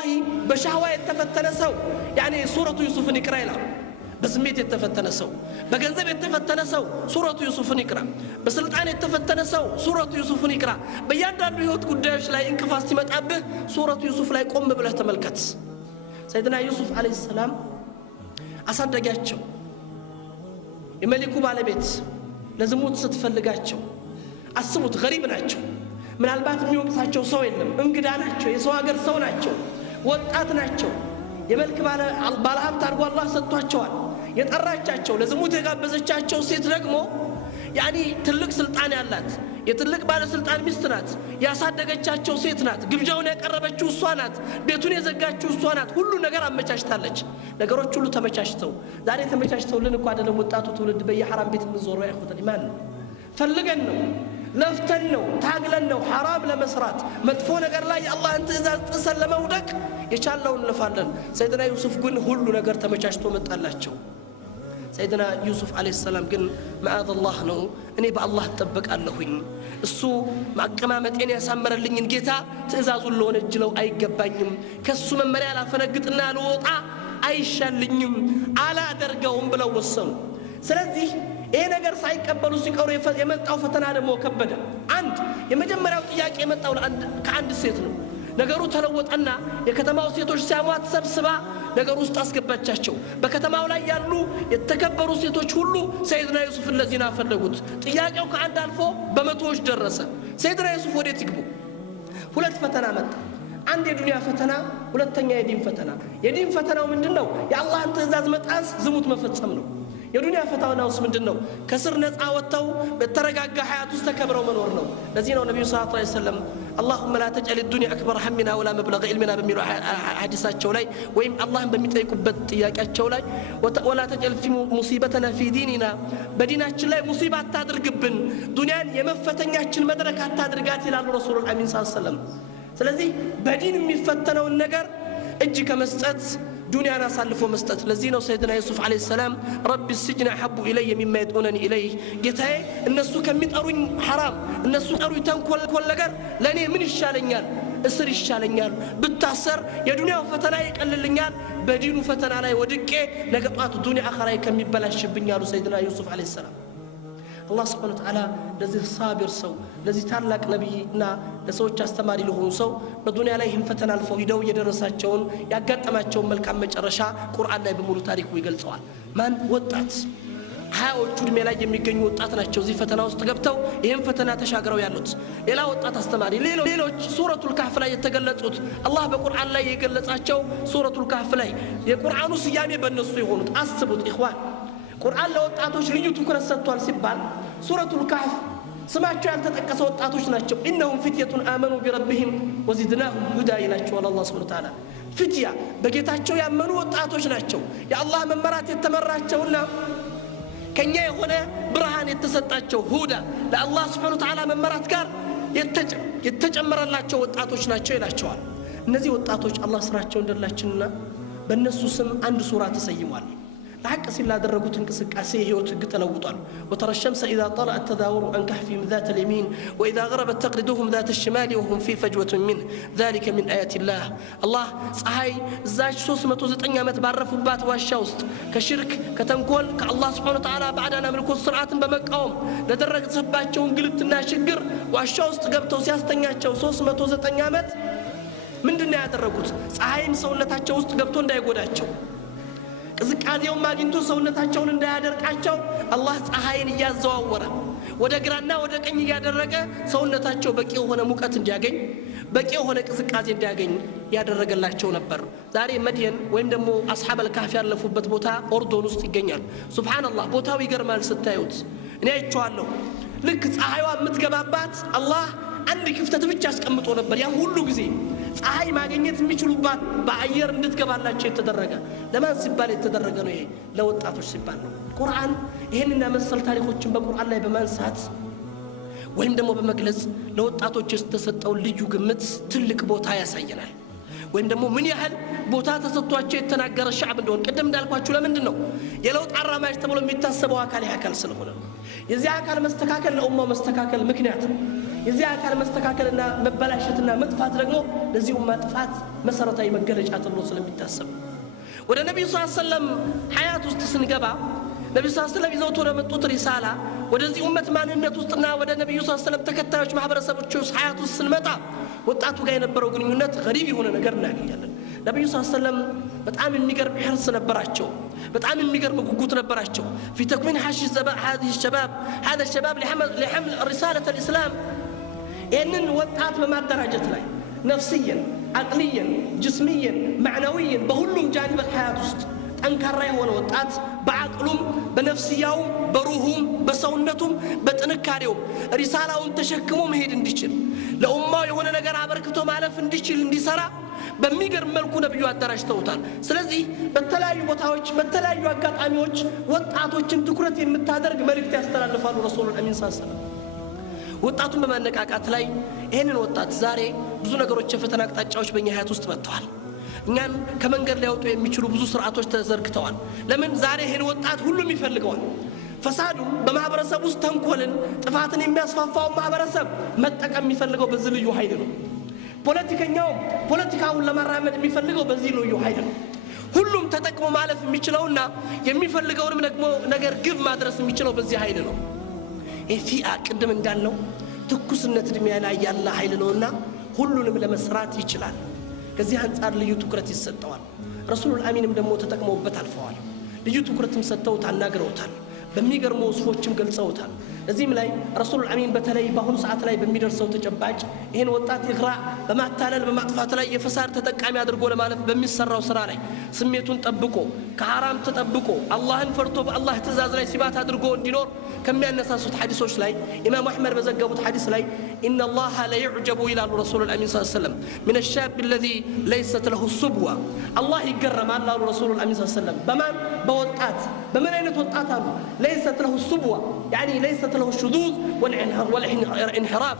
والله بشهوة يتفتن سو يعني سورة يوسف نقرأ لها بسميت يتفتن سو بجنزب يتفتن سو سورة يوسف نقرأ بسلطان يتفتن سو سورة يوسف نقرأ بياندان بيوت قداش لا انكفاس تمتعبه سورة يوسف لا يقوم بله تملكت سيدنا يوسف عليه السلام أصدقاتشو يملكوا بالبيت لازموت ستفلقاتشو أصبوت غريب ناتشو من البات የሚወቅሳቸው ሰው የለም እንግዳ ናቸው የሰው ሀገር ሰው ናቸው ወጣት ናቸው የመልክ ባለሀብት አድርጎ አላህ ሰጥቷቸዋል የጠራቻቸው ለዝሙት የጋበዘቻቸው ሴት ደግሞ ያኒ ትልቅ ስልጣን ያላት የትልቅ ባለስልጣን ሚስት ናት ያሳደገቻቸው ሴት ናት ግብዣውን ያቀረበችው እሷ ናት ቤቱን የዘጋችው እሷ ናት ሁሉ ነገር አመቻችታለች ነገሮች ሁሉ ተመቻችተው ዛሬ ተመቻችተውልን እንኳን አይደለም ወጣቱ ትውልድ በየሐራም ቤት ምንዞረው ያይኹት ኢማን ፈልገን ነው ለፍተን ነው ታግለን ነው حرام ለመስራት መጥፎ ነገር ላይ አላህን ትእዛዝ ጥሰን ለመውደቅ የቻለውን ለፋለን ሰይድና ዩሱፍ ግን ሁሉ ነገር ተመቻችቶ መጣላቸው ሰይድና ዩሱፍ አለይሂ ሰላም ግን ማአላህ ነው እኔ በአላህ ተጠበቃለሁኝ እሱ ማቀማመጤን ያሳመረልኝን ጌታ ትእዛዙን ለወነጅለው አይገባኝም ከሱ መመሪያ ላፈነግጥና ልወጣ አይሻልኝም አላደርገውም ብለው ወሰኑ ስለዚህ ይሄ ነገር ሳይቀበሉ ሲቀሩ የመጣው ፈተና ደግሞ ከበደ አንድ የመጀመሪያው ጥያቄ የመጣው ከአንድ ሴት ነው ነገሩ ተለወጠና የከተማው ሴቶች ሲያሟት ሰብስባ ነገሩ ውስጥ አስገባቻቸው በከተማው ላይ ያሉ የተከበሩ ሴቶች ሁሉ ሰይድና ዩሱፍ ለዚህና ፈለጉት ጥያቄው ከአንድ አልፎ በመቶዎች ደረሰ ሰይድና ዩሱፍ ወዴት ይግቡ ሁለት ፈተና መጣ አንድ የዱንያ ፈተና ሁለተኛ የዲን ፈተና የዲን ፈተናው ምንድነው የአላህን ትእዛዝ መጣስ ዝሙት መፈጸም ነው የዱንያ ፈተናውስ ምንድነው ከስር ነፃ ወጣው በተረጋጋ ሐያት ውስጥ ተከብረው መኖር ነው ለዚህ ነው ነብዩ ሰለላሁ ዐለይሂ ወሰለም اللهم لا تجعل الدنيا اكبر همنا ولا مبلغ علمنا በሚለው ሐዲሳቸው ላይ ወይም አላህን በሚጠይቁበት ጥያቄያቸው ላይ ولا تجعل في مصيبتنا في ديننا በዲናችን ላይ ሙሲባ አታድርግብን ዱንያን የመፈተኛችን መድረክ አታድርጋት ይላሉ ረሱሉላህ አሚን ሰለላሁ ዐለይሂ ወሰለም ስለዚህ በዲን የሚፈተነውን ነገር እጅ ከመስጠት دنيانا سالفو مستت لذين سيدنا يوسف عليه السلام رب السجن أحب إلي مما يدعونني إليه جتاي الناس كم يتأرون حرام الناس يتأرون تنكول كل لجر لاني من الشالنيال اسر الشالنيال بالتأثر يا دنيا فتنا يقللنيال بدين فتنا علي ودكة نقطعت الدنيا آخرة كم يبلش بنيال سيدنا يوسف عليه السلام الله سبحانه وتعالى لذي صابر سو لذي تعلق نبينا لسوچ አስተማሪ ለሆኑ ሰው በዱንያ ላይ ህንፈተና አልፈው ሂደው የደረሳቸውን ያጋጠማቸውን መልካም መጨረሻ ቁርአን ላይ በሙሉ ታሪኩ ይገልጸዋል ማን ወጣት ሃያዎቹ እድሜ ላይ የሚገኙ ወጣት ናቸው እዚህ ፈተና ውስጥ ገብተው ይሄን ፈተና ተሻግረው ያሉት ሌላ ወጣት አስተማሪ ሌሎች ሱረቱል ካህፍ ላይ የተገለጹት አላህ በቁርአን ላይ የገለጻቸው ሱረቱል ካህፍ ላይ የቁርአኑ ስያሜ በእነሱ የሆኑት አስቡት ኢኽዋን ቁርአን ለወጣቶች ልዩ ትኩረት ሰጥቷል ሲባል ሱረቱል ካህፍ ስማቸው ያልተጠቀሰ ወጣቶች ናቸው ኢነሁም ፊትየቱን አመኑ ቢረብሂም ወዚድናሁም ሁዳ ይላቸዋል አላህ ሱብሓነሁ ወተዓላ ፊትያ በጌታቸው ያመኑ ወጣቶች ናቸው የአላህ መመራት የተመራቸውና ከኛ የሆነ ብርሃን የተሰጣቸው ሁዳ ለአላህ ሱብሓነሁ ወተዓላ መመራት ጋር የተጨመረላቸው ወጣቶች ናቸው ይላቸዋል እነዚህ ወጣቶች አላህ ስራቸው እንደላችንና በእነሱ ስም አንድ ሱራ ተሰይሟል لحق سلا درجوا تنكسكاسي هيوت قتلوطال وترى الشمس إذا طلعت تداور عن كهفهم ذات اليمين وإذا غربت تقرضهم ذات الشمال وهم في فجوة منه ذلك من آيات الله الله صحي زاج سوس متوزتنيا متبرفوا بات والشوست كشرك كتنكول كالله سبحانه وتعالى بعدنا ملكو السرعات بمقاوم لدرجة سباتشون قلبتنا شقر والشوست قبتوا سياستنياتشو سوس متوزتنيا مت من دنيا درجوت صحي مسولتاتشو وست قبتوا እንዳይጎዳቸው ቅዝቃዜው ማግኝቶ ሰውነታቸውን እንዳያደርቃቸው አላህ ፀሐይን ያዘዋወረ ወደ ግራና ወደ ቀኝ ያደረገ ሰውነታቸው በቂ የሆነ ሙቀት እንዲያገኝ በቂ የሆነ ቅዝቃዜ እንዲያገኝ ያደረገላቸው ነበር ዛሬ መድየን ወይም ደግሞ አስሐበል ካህፍ ያለፉበት ቦታ ኦርዶን ውስጥ ይገኛል ሱብሃንአላህ ቦታው ይገርማል ስታዩት እኔ አይቼዋለሁ ልክ ፀሐይዋ የምትገባባት አላህ አንድ ክፍተት ብቻ አስቀምጦ ነበር ያ ሁሉ ጊዜ ፀሐይ ማግኘት የሚችሉባት በአየር እንድትገባላቸው የተደረገ ለማን ሲባል የተደረገ ነው ይሄ ለወጣቶች ሲባል ነው ቁርአን ይሄንና መሰል ታሪኮችን በቁርአን ላይ በማንሳት ወይም ደግሞ በመግለጽ ለወጣቶች የተሰጠው ልዩ ግምት ትልቅ ቦታ ያሳየናል ወይም ደግሞ ምን ያህል ቦታ ተሰጥቷቸው የተናገረ ሻዕብ እንደሆነ ቀደም እንዳልኳችሁ ለምንድን ነው የለውጥ አራማጅ ተብሎ የሚታሰበው አካል ስለሆነ ነው የዚህ አካል መስተካከል ለኡማው መስተካከል ምክንያት ነው። የዚህ አካል መስተካከልና መበላሸትና መጥፋት ደግሞ ለዚህ ኡማ ጥፋት መሰረታዊ መገለጫ ተብሎ ስለሚታሰብ ወደ ነብዩ ሰለላሁ ዐለይሂ ወሰለም ሐያት ውስጥ ስንገባ ነብዩ ሰለላሁ ዐለይሂ ወሰለም ይዘውት ወደ መጡት ሪሳላ ወደዚህ ኡመት ማንነት ውስጥና ወደ ነብዩ ሰለላሁ ዐለይሂ ወሰለም ተከታዮች ማህበረሰቦች ውስጥ ሐያት ውስጥ ስንመጣ ወጣቱ ጋር የነበረው ግንኙነት ገሪብ የሆነ ነገር እናገኛለን። ነብዩ ሰለላሁ ዐለይሂ ወሰለም በጣም የሚገርም ሕርስ ነበራቸው። በጣም የሚገርም ጉጉት ነበራቸው። في تكوين هذا الشباب لحمل رسالة الإسلام ይህንን ወጣት በማደራጀት ላይ ነፍስየን አቅልየን ጅስምየን ማዕናዊየን በሁሉም ጃኒብ الحياة ውስጥ ጠንካራ የሆነ ወጣት በአቅሉም በነፍስያውም በሩሁም በሰውነቱም በጥንካሬውም ሪሳላውን ተሸክሞ መሄድ እንዲችል ለኡማው የሆነ ነገር አበርክቶ ማለፍ እንዲችል እንዲሰራ በሚገርም መልኩ ነብዩ አደራጅተውታል። ስለዚህ በተለያዩ ቦታዎች በተለያዩ አጋጣሚዎች ወጣቶችን ትኩረት የምታደርግ መልእክት ያስተላልፋሉ ረሱሉል አሚን ሰለላሁ ዐለይሂ ወሰለም። ወጣቱን በማነቃቃት ላይ ይሄንን ወጣት ዛሬ ብዙ ነገሮች የፈተና አቅጣጫዎች በእኛ ህይወት ውስጥ መጥተዋል። እኛን ከመንገድ ሊያወጡ የሚችሉ ብዙ ስርዓቶች ተዘርግተዋል። ለምን ዛሬ ይሄን ወጣት ሁሉም ይፈልገዋል። ፈሳዱ በማህበረሰብ ውስጥ ተንኮልን ጥፋትን የሚያስፋፋው ማህበረሰብ መጠቀም የሚፈልገው በዚህ ልዩ ኃይል ነው። ፖለቲከኛው ፖለቲካውን ለማራመድ የሚፈልገው በዚህ ልዩ ኃይል ነው። ሁሉም ተጠቅሞ ማለፍ የሚችለውና የሚፈልገውንም ደግሞ ነገር ግብ ማድረስ የሚችለው በዚህ ኃይል ነው። ኢፊአ ቅድም እንዳልነው ትኩስነት እድሜ ላይ ያለ ኃይል ነውና ሁሉንም ለመስራት ይችላል። ከዚህ አንፃር ልዩ ትኩረት ይሰጠዋል። ረሱሉል አሚንም ደግሞ ተጠቅመውበት አልፈዋል። ልዩ ትኩረትም ሰጥተው ታናግረውታል። በሚገርሙ ወስፎችም ገልጸውታል። እዚህም ላይ ረሱሉል አሚን በተለይ በአሁኑ ሰዓት ላይ በሚደርሰው ተጨባጭ ይሄን ወጣት ይግራ በማታለል በማጥፋት ላይ የፈሳድ ተጠቃሚ አድርጎ ለማለፍ በሚሰራው ስራ ላይ ስሜቱን ጠብቆ ከሐራም ተጠብቆ አላህን ፈርቶ በአላህ ትእዛዝ ላይ ሲባት አድርጎ እንዲኖር ከሚያነሳሱት ሐዲሶች ላይ ኢማም አህመድ በዘገቡት ሐዲስ ላይ ኢነላህ ለይዕጀቡ ይላሉ ረሱሉል አሚን ሰለላሁ ዐለይሂ ወሰለም ሚነ ሻብ الذي ليست له الصبوة አላህ ይገረማል አሉ ረሱሉል አሚን ሰለላሁ ዐለይሂ ወሰለም። በማን በወጣት በምን አይነት ወጣት አሉ? ليست له الصبوة يعني ليست له الشذوذ والانحراف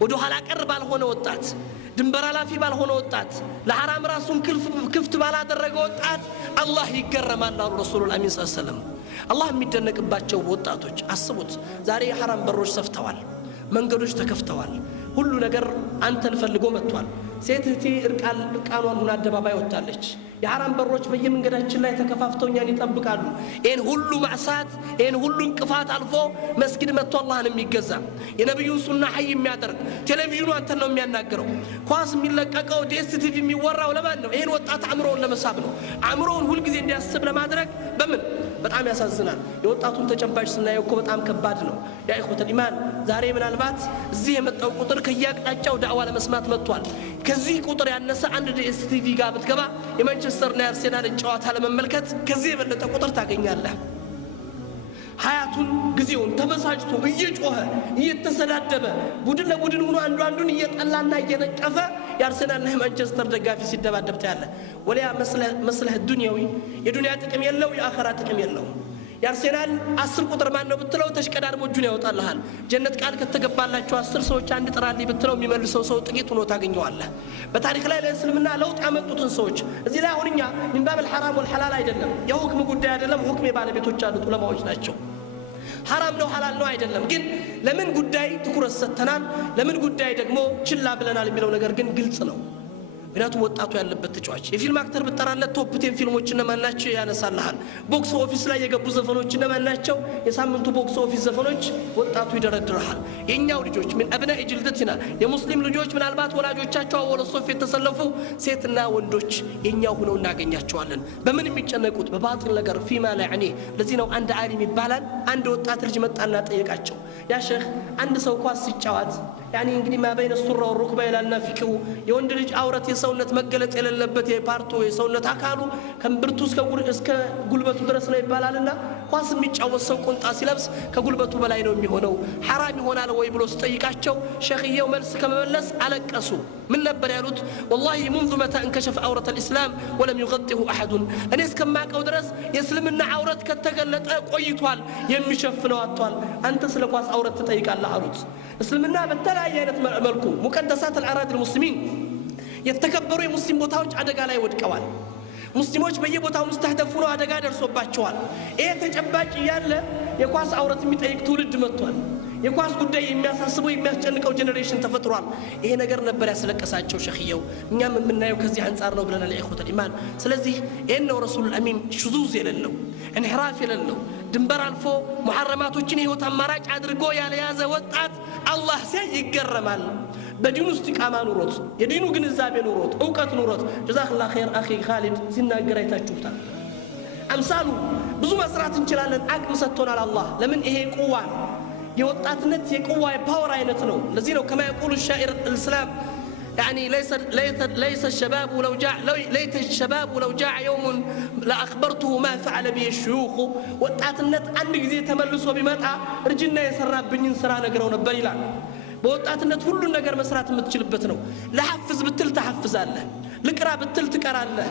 ወደ ኋላ ቀር ባልሆነ ወጣት ድንበር አላፊ ባልሆነ ወጣት ለሐራም ራሱን ክፍት ባላደረገ ወጣት አላህ ይገረማል አሉ ረሱሉል አሚን ሰለላሁ ዐለይሂ ወሰለም። አላህ የሚደነቅባቸው ወጣቶች አስቡት። ዛሬ የሐራም በሮች ሰፍተዋል፣ መንገዶች ተከፍተዋል፣ ሁሉ ነገር አንተን ፈልጎ መጥቷል። ሴት እህቴ እርቃኗን ሁና አደባባይ ወጣለች። የሐራም በሮች በየመንገዳችን ላይ ተከፋፍተው እኛን ይጠብቃሉ። ይህን ሁሉ ማዕሳት ይህን ሁሉ እንቅፋት አልፎ መስጊድ መጥቶ አላህን የሚገዛ የነቢዩን ሱና ሐይ የሚያደርግ ቴሌቪዥኑ አንተን ነው የሚያናግረው። ኳስ የሚለቀቀው ዲኤስቲቪ የሚወራው ለማን ነው? ይህን ወጣት አእምሮውን ለመሳብ ነው። አእምሮውን ሁልጊዜ እንዲያስብ ለማድረግ በምን በጣም ያሳዝናል። የወጣቱን ተጨባጭ ስናየው እኮ በጣም ከባድ ነው። ያ ኢኽወተል ኢማን ዛሬ ምናልባት እዚህ የመጣው ቁጥር ከየአቅጣጫው ዳዕዋ ለመስማት መጥቷል። ከዚህ ቁጥር ያነሰ አንድ ዲኤስቲቪ ጋር ብትገባ የማንቸስተርና የአርሴናልን ጨዋታ ለመመልከት ከዚህ የበለጠ ቁጥር ታገኛለህ። ሀያቱን ጊዜውን ተበሳጭቶ እየጮኸ እየተሰዳደበ ቡድን ለቡድን ሆኖ አንዱ አንዱን እየጠላና እየነቀፈ የአርሴናልና የማንቸስተር ደጋፊ ሲደባደብ ታያለህ። ወሊያ መስለህ ዱንያዊ የዱንያ ጥቅም የለው የአኸራ ጥቅም የለው። የአርሴናል 10 ቁጥር ማን ነው ብትለው ተሽቀዳድሞ እጁን ያወጣልሃል። ጀነት ቃል ከተገባላቸው 10 ሰዎች አንድ ጥራልኝ ብትለው የሚመልሰው ሰው ጥቂት ሆኖ ታገኘዋለህ። በታሪክ ላይ ለእስልምና ለውጥ ያመጡትን ሰዎች እዚህ ላይ አሁን እኛ ምን ባብል ሐራም ወልሐላል አይደለም፣ የሁክም ጉዳይ አይደለም። ሁክም ባለቤቶች አሉት ዑለማዎች ናቸው። ሐራም ነው ሐላል ነው አይደለም። ግን ለምን ጉዳይ ትኩረት ሰጥተናል፣ ለምን ጉዳይ ደግሞ ችላ ብለናል የሚለው ነገር ግን ግልጽ ነው። ምክንያቱም ወጣቱ ያለበት ተጫዋች የፊልም አክተር ብጠራለት ቶፕ 10 ፊልሞች እነማን ናቸው ያነሳልሃል። ቦክስ ኦፊስ ላይ የገቡ ዘፈኖች እነማን ናቸው? የሳምንቱ ቦክስ ኦፊስ ዘፈኖች ወጣቱ ይደረድርሃል። የኛው ልጆች ምን አብናኢ ጅልደትና የሙስሊም ልጆች ምናልባት ወላጆቻቸው አወለ ሶፍ የተሰለፉ ሴትና ወንዶች የኛው ሆነው እናገኛቸዋለን። በምን የሚጨነቁት በባጢል ነገር ፊማ ላይ ያኒ። ለዚህ ነው አንድ ዓሊም ይባላል አንድ ወጣት ልጅ መጣና ጠየቃቸው። ያ ሼኽ አንድ ሰው ኳስ ሲጫወት ያኒ እንግዲህ ማበይነ ሱራ ወሩክባ ይላልና ፊክሁ የወንድ ልጅ አውረት የሰውነት መገለጽ የሌለበት የፓርቱ የሰውነት አካሉ ከእምብርቱ እስከ ጉልበቱ ድረስ ነው ይባላልና ኳስ የሚጫወት ሰው ቁንጣ ሲለብስ ከጉልበቱ በላይ ነው የሚሆነው፣ ሐራም ይሆናል ወይ ብሎ ሲጠይቃቸው ሼኽየው መልስ ከመመለስ አለቀሱ። ምን ነበር ያሉት? ወላሂ منذ متى انكشف عورة الإسلام ولم يغطيه أحد እኔ እስከማቀው ድረስ የእስልምና አውረት ከተገለጠ ቆይቷል፣ የሚሸፍነው አጥቷል። አንተ ስለ ኳስ አውረት ትጠይቃለህ አሉት። እስልምና በተለያየ አይነት መልኩ ሙቀደሳት الأراضي المسلمين የተከበሩ የሙስሊም ቦታዎች አደጋ ላይ ወድቀዋል። ሙስሊሞች በየቦታው ሙስተህደፉ ነው አደጋ ደርሶባቸዋል ይሄ ተጨባጭ ያለ የኳስ አውረት የሚጠይቅ ትውልድ መጥቷል የኳስ ጉዳይ የሚያሳስበው የሚያስጨንቀው ጄኔሬሽን ተፈጥሯል ይሄ ነገር ነበር ያስለቀሳቸው ሸኺየው እኛም የምናየው ከዚህ አንፃር ነው ብለናል ኢኽወተል ኢማን ስለዚህ ይሄን ነው ረሱሉል አሚን ሹዙዝ የሌለው እንሕራፍ የሌለው ድንበር አልፎ ሙሐረማቶችን የህይወት አማራጭ አድርጎ ያለያዘ ወጣት አላህ ሲያይ ይገረማል በዲኑ እስቲቃማ ኑሮት የዲኑ ግንዛቤ ኑሮት ዕውቀት ኑሮት ጀዛከላሁ ኸይር አኺ ኻሊድ ሲናገር አይታችሁታል አምሳሉ ብዙ መስራት እንችላለን አቅም ሰጥቶናል አላህ ለምን ይሄ ቁዋ የወጣትነት የቁዋ የፓወር አይነት ነው ለዚህ ነው كما يقول الشاعر الاسلام يعني ليس الشباب ليت الشباب لو جاء يوم لاخبرته ما فعل به الشيوخ ወጣትነት አንድ ጊዜ ተመልሶ ቢመጣ እርጅና የሰራብኝን ስራ ነገረው ነበር ይላል በወጣትነት ሁሉ ነገር መስራት የምትችልበት ነው ለሐፍዝ ብትል ተሐፍዛለህ ልቅራ ብትል ትቀራለህ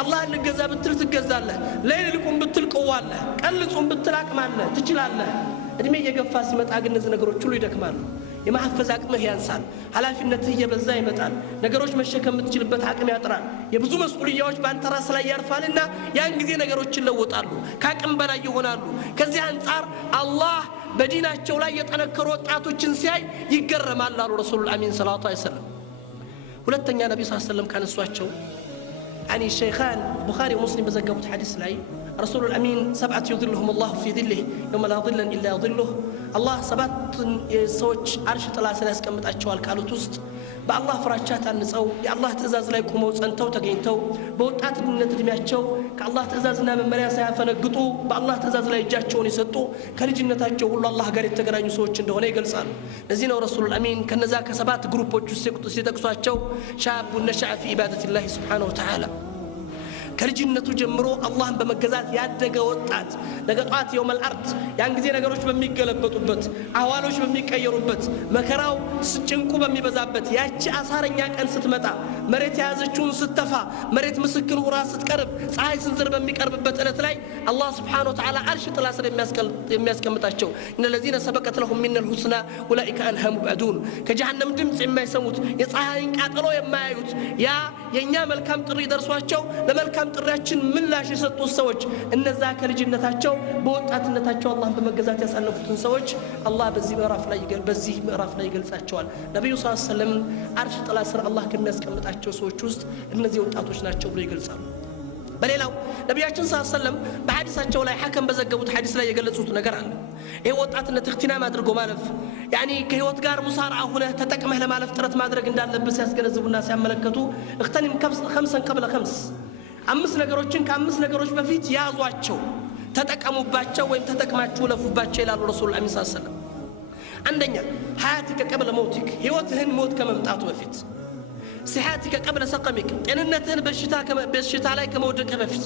አላህን ልገዛ ብትል ትገዛለህ ለይልቁም ብትል ቀዋለህ ቀልጹም ብትል አቅማለህ ትችላለህ እድሜ የገፋ ሲመጣ ግን እነዚህ ነገሮች ሁሉ ይደክማሉ የማሐፈዝ አቅምህ ያንሳል ኃላፊነትህ እየበዛ ይመጣል ነገሮች መሸከም የምትችልበት አቅም ያጥራል የብዙ መስኡልያዎች በአንተ ራስ ላይ ያርፋልና ያን ጊዜ ነገሮች ይለወጣሉ ከአቅም በላይ ይሆናሉ ከዚህ አንፃር አላህ በዲናቸው ላይ የጠነከሩ ወጣቶችን ሲያይ ይገረማል አሉ ረሱሉል አሚን ሰለላሁ ዐለይሂ ወሰለም ሁለተኛ ነብዩ ሰለላሁ ዐለይሂ ወሰለም ካነሷቸው አኒ ሸይኻን ቡኻሪ ሙስሊም በዘገቡት ሐዲስ ላይ رسول الأمين 7 يظلهم الله في ظله يوم لا ظل إلا ظله الله 7 ሰዎች አርሽ ጥላ ስር ያስቀምጣቸዋል ካሉት ውስጥ በአላህ ፍራቻ ታንጸው የአላህ ትእዛዝ ላይ ቆመው ጸንተው ተገኝተው በወጣትነት እድሜያቸው ከአላህ ትእዛዝና መመሪያ ሳያፈነግጡ በአላህ ትእዛዝ ላይ እጃቸውን የሰጡ ከልጅነታቸው ሁሉ አላህ ጋር የተገናኙ ሰዎች እንደሆነ ይገልጻሉ ለዚህ ነው ረሱሉል አሚን ከነዛ ከሰባት ግሩፖች ውስጥ ሲጠቅሷቸው ሻቡ ነሸዐ ፊ ኢባደቲላህ ሱብሓነሁ ወተዓላ ከልጅነቱ ጀምሮ አላህን በመገዛት ያደገ ወጣት ለገጧት የውመል አርድ ያን ጊዜ ነገሮች በሚገለበጡበት አህዋሎች በሚቀየሩበት መከራው ጭንቁ በሚበዛበት ያቺ አሳረኛ ቀን ስትመጣ መሬት የያዘችውን ስተፋ መሬት ምስክር ሆና ስትቀርብ ፀሐይ ስንዝር በሚቀርብበት ዕለት ላይ አላህ Subhanahu Wa Ta'ala አርሽ ጥላ ስር የሚያስቀምጣቸው እነዚህና ሰበቀት ለሁም ሚነል ሁስና ኡላኢከ አንሃ ሙብዐዱን ከጀሃነም ድምጽ የማይሰሙት የፀሐይን ቃጠሎ የማያዩት ያ የኛ መልካም ጥሪ ደርሷቸው ለመልካም ጥሪያችን ምላሽ የሰጡት ሰዎች እነዛ ከልጅነታቸው በወጣትነታቸው አላህን በመገዛት ያሳለፉትን ሰዎች አላህ በዚህ ምዕራፍ ላይ ይገልጻቸዋል ነብዩ ሰለላሁ ዐለይሂ ወሰለም አርሽ ጥላ ስር አላህ ከሚያስቀምጣቸው ሰዎች ውስጥ እነዚህ ወጣቶች ናቸው ብለው ይገልጻሉ በሌላው ነብያችን ሰለላሁ ዐለይሂ ወሰለም በሐዲሳቸው ላይ ሐከም በዘገቡት ሐዲስ ላይ የገለጹት ነገር አለ ይሄ ወጣትነት እክትናም አድርጎ ማለፍ ያኒ ከህይወት ጋር ሙሳራ ሆነ ተጠቅመህ ለማለፍ ጥረት ማድረግ እንዳለበት ሲያስገነዝቡና ሲያመለከቱ እክተንም خمسا قبل 5 አምስት ነገሮችን ከአምስት ነገሮች በፊት ያዟቸው ተጠቀሙባቸው ወይም ተጠቅማችሁ ለፉባቸው ይላሉ ረሱል አሚን ሰለላሁ ዐለይሂ ወሰለም አንደኛ ሐያቲከ ቀብለ ሞቲክ ህይወትህን ሞት ከመምጣቱ በፊት ሲሐቲከ ቀብለ ሰቀሚክ ጤንነትህን በሽታ ላይ ከመውደቅ በፊት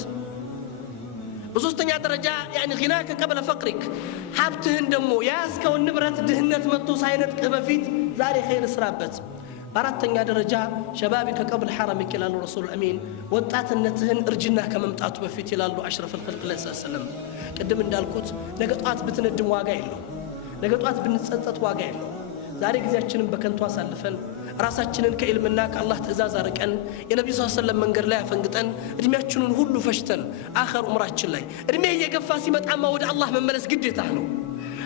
በሶስተኛ ደረጃ ያኒ ጊናከ ቀብለ ፈቅሪክ ሀብትህን ደግሞ ያስከውን ንብረት ድህነት መጥቶ ሳይነጥቅ በፊት ዛሬ ኸይር ስራበት በአራተኛ ደረጃ ሸባቢከ ቀብል ሐረሚክ ይላሉ ረሱል አሚን ወጣትነትህን እርጅና ከመምጣቱ በፊት ይላሉ አሽረፈል ኸልቅ ለሰለም ቅድም እንዳልኩት ነገ ጧት ብትነድም ዋጋ የለው ነገ ጧት ብንጸጸት ዋጋ የለው ዛሬ ጊዜያችንን በከንቱ አሳልፈን ራሳችንን ከኢልምና ከአላህ ትእዛዝ አርቀን የነብዩ ሰለላሁ ዐለይሂ ወሰለም መንገድ ላይ አፈንግጠን እድሜያችንን ሁሉ ፈሽተን አኺር ዑምራችን ላይ እድሜ እየገፋ ሲመጣማ ወደ አላህ መመለስ ግዴታ ነው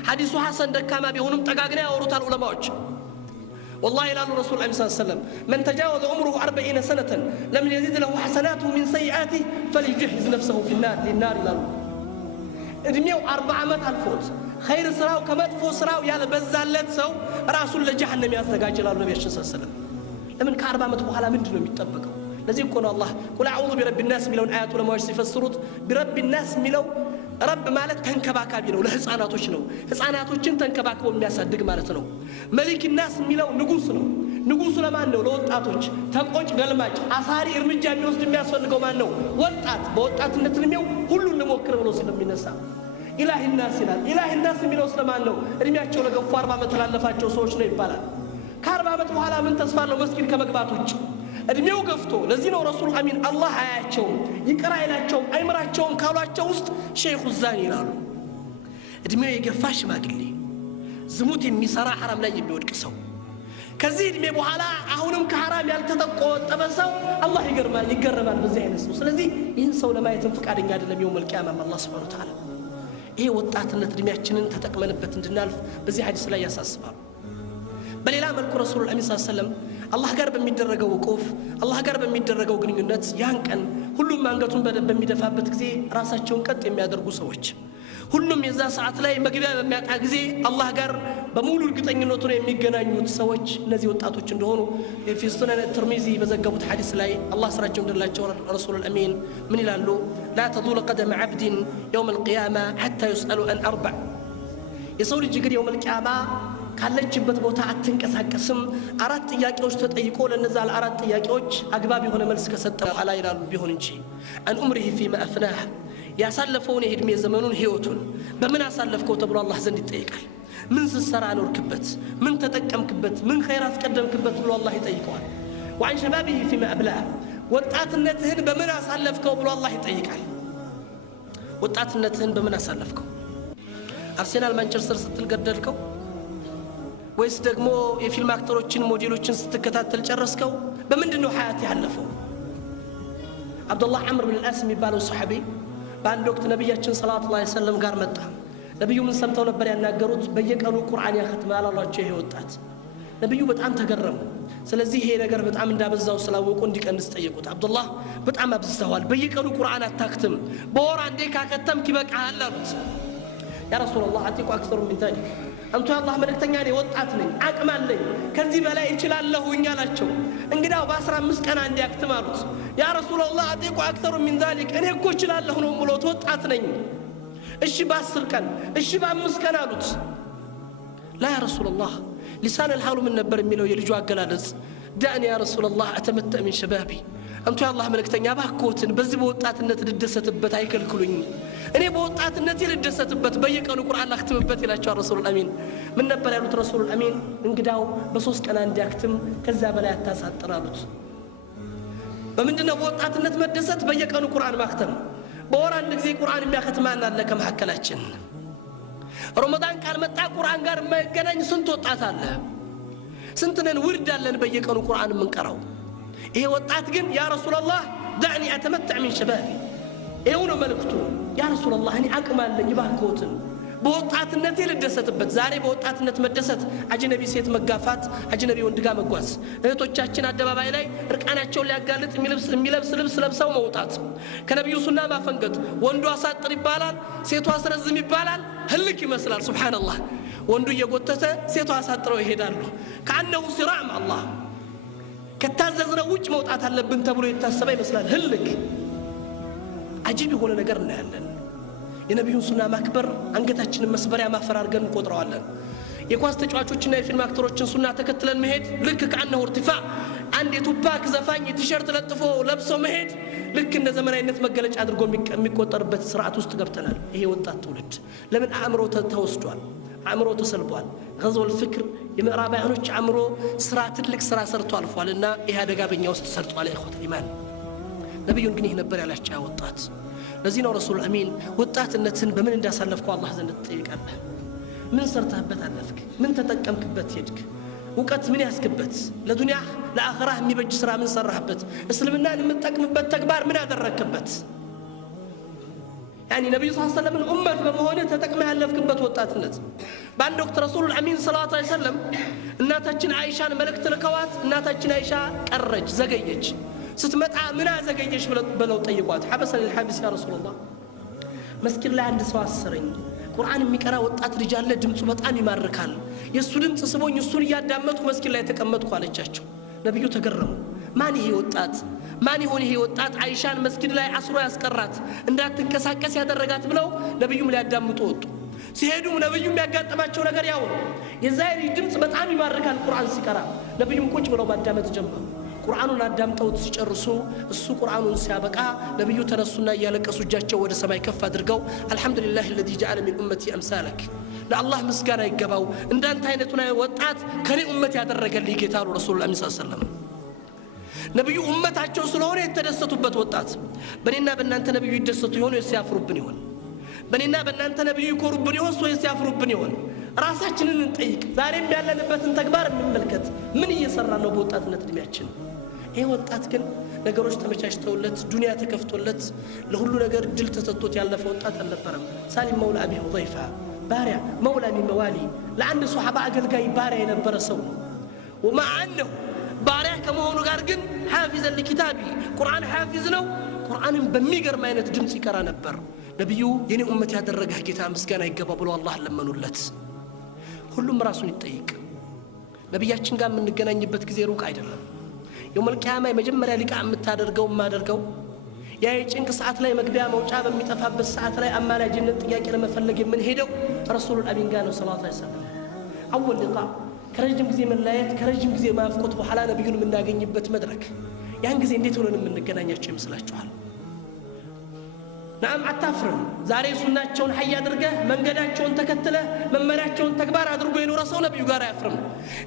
ሐዲሱ ሐሰን ደካማ ቢሆንም ጠጋግና ያወሩታል ዑለማዎች والله لا الرسول صلى الله عليه وسلم من تجاوز عمره 40 سنة لم يزيد له حسناته من سيئاته فليجهز نفسه في النار للنار لا ادميو 4 عمت الفوت خير سراو كمدفو سراو يالا بزالت سو راسو لجهنم يزدجاج له النبي صلى الله عليه وسلم لمن ك40 عمت بኋላ ምንድነው የሚጠበቀው ለዚህ እኮ ነው አላህ ቁል አዑዙ ቢረቢ الناس ሚለውን አያቱ ለማዎች ሲፈስሩት ቢረቢ الناس ሚለው ረብ ማለት ተንከባካቢ ነው ለህፃናቶች ነው ህፃናቶችን ተንከባክቦ የሚያሳድግ ማለት ነው መሊክ الناس ሚለው ንጉስ ነው ንጉሱ ለማን ነው ለወጣቶች ተቆጭ ገልማጭ አሳሪ እርምጃ የሚወስድ የሚያስፈልገው ማን ነው ወጣት በወጣትነት እድሜው ሁሉን ለሞክር ብሎ ስለሚነሳ ኢላሂ الناس ይላል ኢላሂ الناس ሚለው ስለማን ነው እድሜያቸው ለገፉ 40 ዓመት ላለፋቸው ሰዎች ነው ይባላል ከ40 ዓመት በኋላ ምን ተስፋ አለው መስጊድ ከመግባት ውጭ እድሜው ገፍቶ ለዚህ ነው ረሱል አሚን አላህ አያቸው ይቅራ ይላቸው አይምራቸውም ካሏቸው ውስጥ ሼኹ ዛኒ ይላሉ እድሜው የገፋ ሽማግሌ ዝሙት የሚሰራ حرام ላይ የሚወድቅ ሰው ከዚህ እድሜ በኋላ አሁንም ከሐራም ያልተጠቆጠበ ሰው አላህ ይገረማል በዚህ አይነት ሰው። ስለዚህ ይህን ሰው ለማየትም ፈቃደኛ አይደለም የውመል ቂያማ አላህ ሱብሓነሁ ወተዓላ። ይሄ ወጣትነት እድሜያችንን ተጠቅመንበት እንድናልፍ በዚህ ሐዲስ ላይ ያሳስባል። በሌላ መልኩ ረሱሉላህ ሰለላሁ ዐለይሂ ወሰለም አላህ ጋር በሚደረገው ውቁፍ አላህ ጋር በሚደረገው ግንኙነት ያን ቀን ሁሉም አንገቱን በሚደፋበት ጊዜ ራሳቸውን ቀጥ የሚያደርጉ ሰዎች፣ ሁሉም የዛ ሰዓት ላይ መግቢያ በሚያጣ ጊዜ አላህ ጋር በሙሉ እርግጠኝነቱ ነው የሚገናኙት ሰዎች እነዚህ ወጣቶች እንደሆኑ في سنن الترمذي በዘገቡት ሐዲስ ላይ አላህ ስራቸው እንደላቸው ረሱሉል አሚን ምን ይላሉ? لا تزول قدم عبد يوم القيامة حتى يسأل عن أربع የሰው ልጅ ግን የውመል ቂያማ ካለችበት ቦታ አትንቀሳቀስም አራት ጥያቄዎች ተጠይቆ ለነዛ አራት ጥያቄዎች አግባብ የሆነ መልስ ከሰጠ በኋላ ይላሉ ቢሆን እንጂ አን ዑምሪሂ ፊማ አፍናህ ያሳለፈውን የእድሜ ዘመኑን ህይወቱን በምን አሳለፍከው ተብሎ አላህ ዘንድ ይጠይቃል። ምን ስትሰራ ኖርክበት? ምን ተጠቀምክበት? ምን ኸይር አስቀደምክበት ብሎ አላህ ይጠይቀዋል። ወአን ሸባቢሂ ፊማ አብላህ ወጣትነትህን በምን አሳለፍከው ብሎ አላህ ይጠይቃል። ወጣትነትህን በምን አሳለፍከው? አርሴናል ማንቸስተር ስትል ገደልከው ወይስ ደግሞ የፊልም አክተሮችን ሞዴሎችን ስትከታተል ጨረስከው? በምንድነው ሐያት ያለፈው? አብዱላህ ዐምር ብን አልአስ የሚባለው ሰሐቢ በአንድ ወቅት ነብያችን ሰለላሁ ዐለይሂ ወሰለም ጋር መጣ። ነብዩ ምን ሰምተው ነበር ያናገሩት? በየቀኑ ቁርአን ያختማል አሏቸው። ይሄ ወጣት ነብዩ በጣም ተገረሙ። ስለዚህ ይሄ ነገር በጣም እንዳበዛው ስላወቁ እንዲቀንስ ጠየቁት። አብዱላህ በጣም አብዝተዋል፣ በየቀኑ ቁርአን አታክትም፣ በወር አንዴ ካከተምክ ይበቃሃል አሉት። ያ ረሱላህ አቲቁ አክተሩ ሚን ዛሊክ አንተ አላህ መልእክተኛ ነኝ፣ ወጣት ነኝ፣ አቅም አለኝ፣ ከዚህ በላይ እችላለሁኝ አላቸው። እንግዲያው በ15 ቀን አንዴ አክትም አሉት። ያ ረሱላህ አቲቁ አክተሩ ሚን ዛሊክ እኔ እኮ እችላለሁ ነው ብሎት ወጣት ነኝ። እሺ በ10 ቀን እሺ በ5 ቀን አሉት። ላ ያ ረሱላህ ሊሳን الحال ምን ነበር የሚለው የልጁ አገላለጽ? ዳኒ ያ ረሱላህ አተመተእ ሚን ሸባቢ አንተ አላህ መልእክተኛ ባክዎትን በዚህ በወጣትነት ልደሰትበት አይከልክሉኝ፣ እኔ በወጣትነት ልደሰትበት በየቀኑ ቁርአን አክትምበት ይላቸው ረሱሉል አሚን። ምን ነበር ያሉት ረሱሉል አሚን? እንግዳው በ3 ቀን አንድ ያክትም ከዛ በላይ አታሳጥር አሉት። በምንድነው በወጣትነት መደሰት? በየቀኑ ቁርአን ማክተም። በወር አንድ ጊዜ ቁርአን የሚያከትማን አለ ከመሐከላችን። ረመዳን ካልመጣ ቁርአን ጋር የማይገናኝ ስንት ወጣት አለ? ስንት ነን ውርድ አለን በየቀኑ ቁርአን የምንቀራው። ይሄ ወጣት ግን ያ ረሱላህ ዳዕኒ አተመተዕ ሚን ሸባቢ ይሄው ነው መልእክቱ። ያ ረሱላህ እኔ አቅም አለኝ ባክዎትን በወጣትነት ልደሰትበት። ዛሬ በወጣትነት መደሰት አጅነቢ ሴት መጋፋት፣ አጅነቢ ወንድ ጋር መጓዝ፣ እህቶቻችን አደባባይ ላይ እርቃናቸውን ሊያጋልጥ የሚለብስ ልብስ ለብሰው መውጣት፣ ከነቢዩ ሱና ማፈንገጥ። ወንዱ አሳጥር ይባላል፣ ሴቷ አስረዝም ይባላል። ህልክ ይመስላል። ሱብሃንአላህ ወንዱ እየጎተተ ሴቷ አሳጥረው ይሄዳሉ። ከአነሁ ሲራዕ አላህ ከታዘዝነው ውጭ መውጣት አለብን ተብሎ የታሰበ ይመስላል። ህልክ አጂብ የሆነ ነገር እናያለን። የነቢዩን ሱና ማክበር አንገታችንን መስበሪያ ማፈር አድርገን እንቆጥረዋለን። የኳስ ተጫዋቾችና የፊልም አክተሮችን ሱና ተከትለን መሄድ ልክ ከአነሁ እርቲፋዕ አንድ የቱፓክ ዘፋኝ ቲሸርት ለጥፎ ለብሶ መሄድ ልክ እንደ ዘመናዊነት መገለጫ አድርጎ የሚቆጠርበት ስርዓት ውስጥ ገብተናል። ይሄ ወጣት ትውልድ ለምን አእምሮ ተወስዷል፣ አእምሮ ተሰልቧል። ገዝወል ፍክር የምዕራባውያኖች አእምሮ ስራ ትልቅ ስራ ሰርቶ አልፏልና ይሄ አደጋ በእኛ ውስጥ ሰርቷል። ኢኽወተል ኢማን ነቢዩን ግን ይህ ነበር ያላቸው ያ ወጣት። ለዚህ ነው ረሱል አሚን ወጣትነትን በምን እንዳሳለፍከው አላህ ዘንድ ትጠይቃለህ። ምን ሰርተህበት አለፍክ? ምን ተጠቀምክበት ሄድክ? እውቀት ምን ያስክበት? ለዱንያ ለአኺራህ የሚበጅ ስራ ምን ሰራህበት? እስልምናን የምትጠቅምበት ተግባር ምን ያደረክበት? ያኒ ነብዩ ሰለላሁ ዐለይሂ ወሰለም ኡመት በመሆነ ተጠቅመህ ያለፍክበት ወጣትነት። በአንድ ወቅት ረሱሉል አሚን ሰለላሁ ዐለይሂ ወሰለም እናታችን አይሻን መልእክት ልከዋት፣ እናታችን አይሻ ቀረች፣ ዘገየች። ስትመጣ ምን አዘገየሽ ብለው ጠይቋት። ሐበሰል الحابس ያ ረሱላህ መስጊድ ላይ አንድ ሰው አሰረኝ፣ ቁርአን የሚቀራ ወጣት ልጅ አለ፣ ድምፁ በጣም ይማርካል፣ የሱ ድምፅ ስቦኝ እሱን እያዳመጥኩ መስጊድ ላይ ተቀመጥኩ አለቻቸው። ነብዩ ተገረሙ። ማን ይሄ ወጣት? ማን ይሆን ይሄ ወጣት አይሻን መስጊድ ላይ አስሮ ያስቀራት እንዳትንቀሳቀስ ያደረጋት ብለው ነብዩም ሊያዳምጡ ወጡ። ሲሄዱም ነብዩ የሚያጋጥማቸው ነገር ያው የዛሬ ድምፅ በጣም ይማርካል ቁርአን ሲቀራ። ነብዩም ቁጭ ብለው ማዳመጥ ጀመሩ። ቁርአኑን አዳምጠውት ሲጨርሱ እሱ ቁርአኑን ሲያበቃ ነብዩ ተነሱና እያለቀሱ እጃቸው ወደ ሰማይ ከፍ አድርገው አልহামዱሊላህ الذي جعل من امتي امثالك ለአላህ ምስጋና ይገባው እንዳንተ አይነቱን ወጣት ከኔ ኡመት ያደረገልኝ ጌታ ነው ረሱላህ ሰለላሁ ዐለይሂ ወሰለም። ነብዩ ኡመታቸው ስለሆነ የተደሰቱበት ወጣት በእኔና በእናንተ ነብዩ ይደሰቱ ይሆን ወይስ ያፍሩብን ይሆን? በእኔና በእናንተ ነብዩ ይኮሩብን ይሆን ወይስ ያፍሩብን ይሆን? ራሳችንን እንጠይቅ ዛሬም ያለንበትን ተግባር እንመልከት ምን እየሰራ ነው በወጣትነት እድሜያችን ይሄ ወጣት ግን ነገሮች ተመቻችተውለት ዱንያ ተከፍቶለት ለሁሉ ነገር ድል ተሰጥቶት ያለፈ ወጣት አልነበረም ሳሊም መውላ አቢ ሁዘይፋ ባሪያ መውላ ሚን መዋሊ ለአንድ ሱሐባ አገልጋይ ባሪያ የነበረ ሰው ነው ومع انه ባሪያ ከመሆኑ ጋር ግን حافظا لكتابه ቁርአን حافظ ነው ቁርአንን በሚገርም አይነት ድምጽ ይቀራ ነበር ነብዩ የኔ ኡመት ያደረገህ ጌታ ምስጋና ይገባ ብሎ አላህ ለመኑለት ሁሉም ራሱን ይጠይቅ ነብያችን ጋር የምንገናኝበት ጊዜ ሩቅ አይደለም የውመል ቂያማ የመጀመሪያ ሊቃ የምታደርገው ማደርገው ያ የጭንቅ ሰዓት ላይ መግቢያ መውጫ በሚጠፋበት ሰዓት ላይ አማላጅነት ጥያቄ ለመፈለግ የምንሄደው ረሱሉል አሚን ጋር ነው ሰለላሁ ዐለይሂ ወሰለም አወል ሊቃ ከረጅም ጊዜ መላየት ከረጅም ጊዜ ማፍቆት በኋላ ነብዩን የምናገኝበት መድረክ ያን ጊዜ እንዴት ሆነን የምንገናኛቸው ይመስላችኋል نعم አታፍርም ዛሬ ሱናቸውን ሐይ አድርገህ መንገዳቸውን ተከትለህ መመሪያቸውን ተግባር አድርጎ የኖረ ሰው ነብዩ ጋር አያፍርም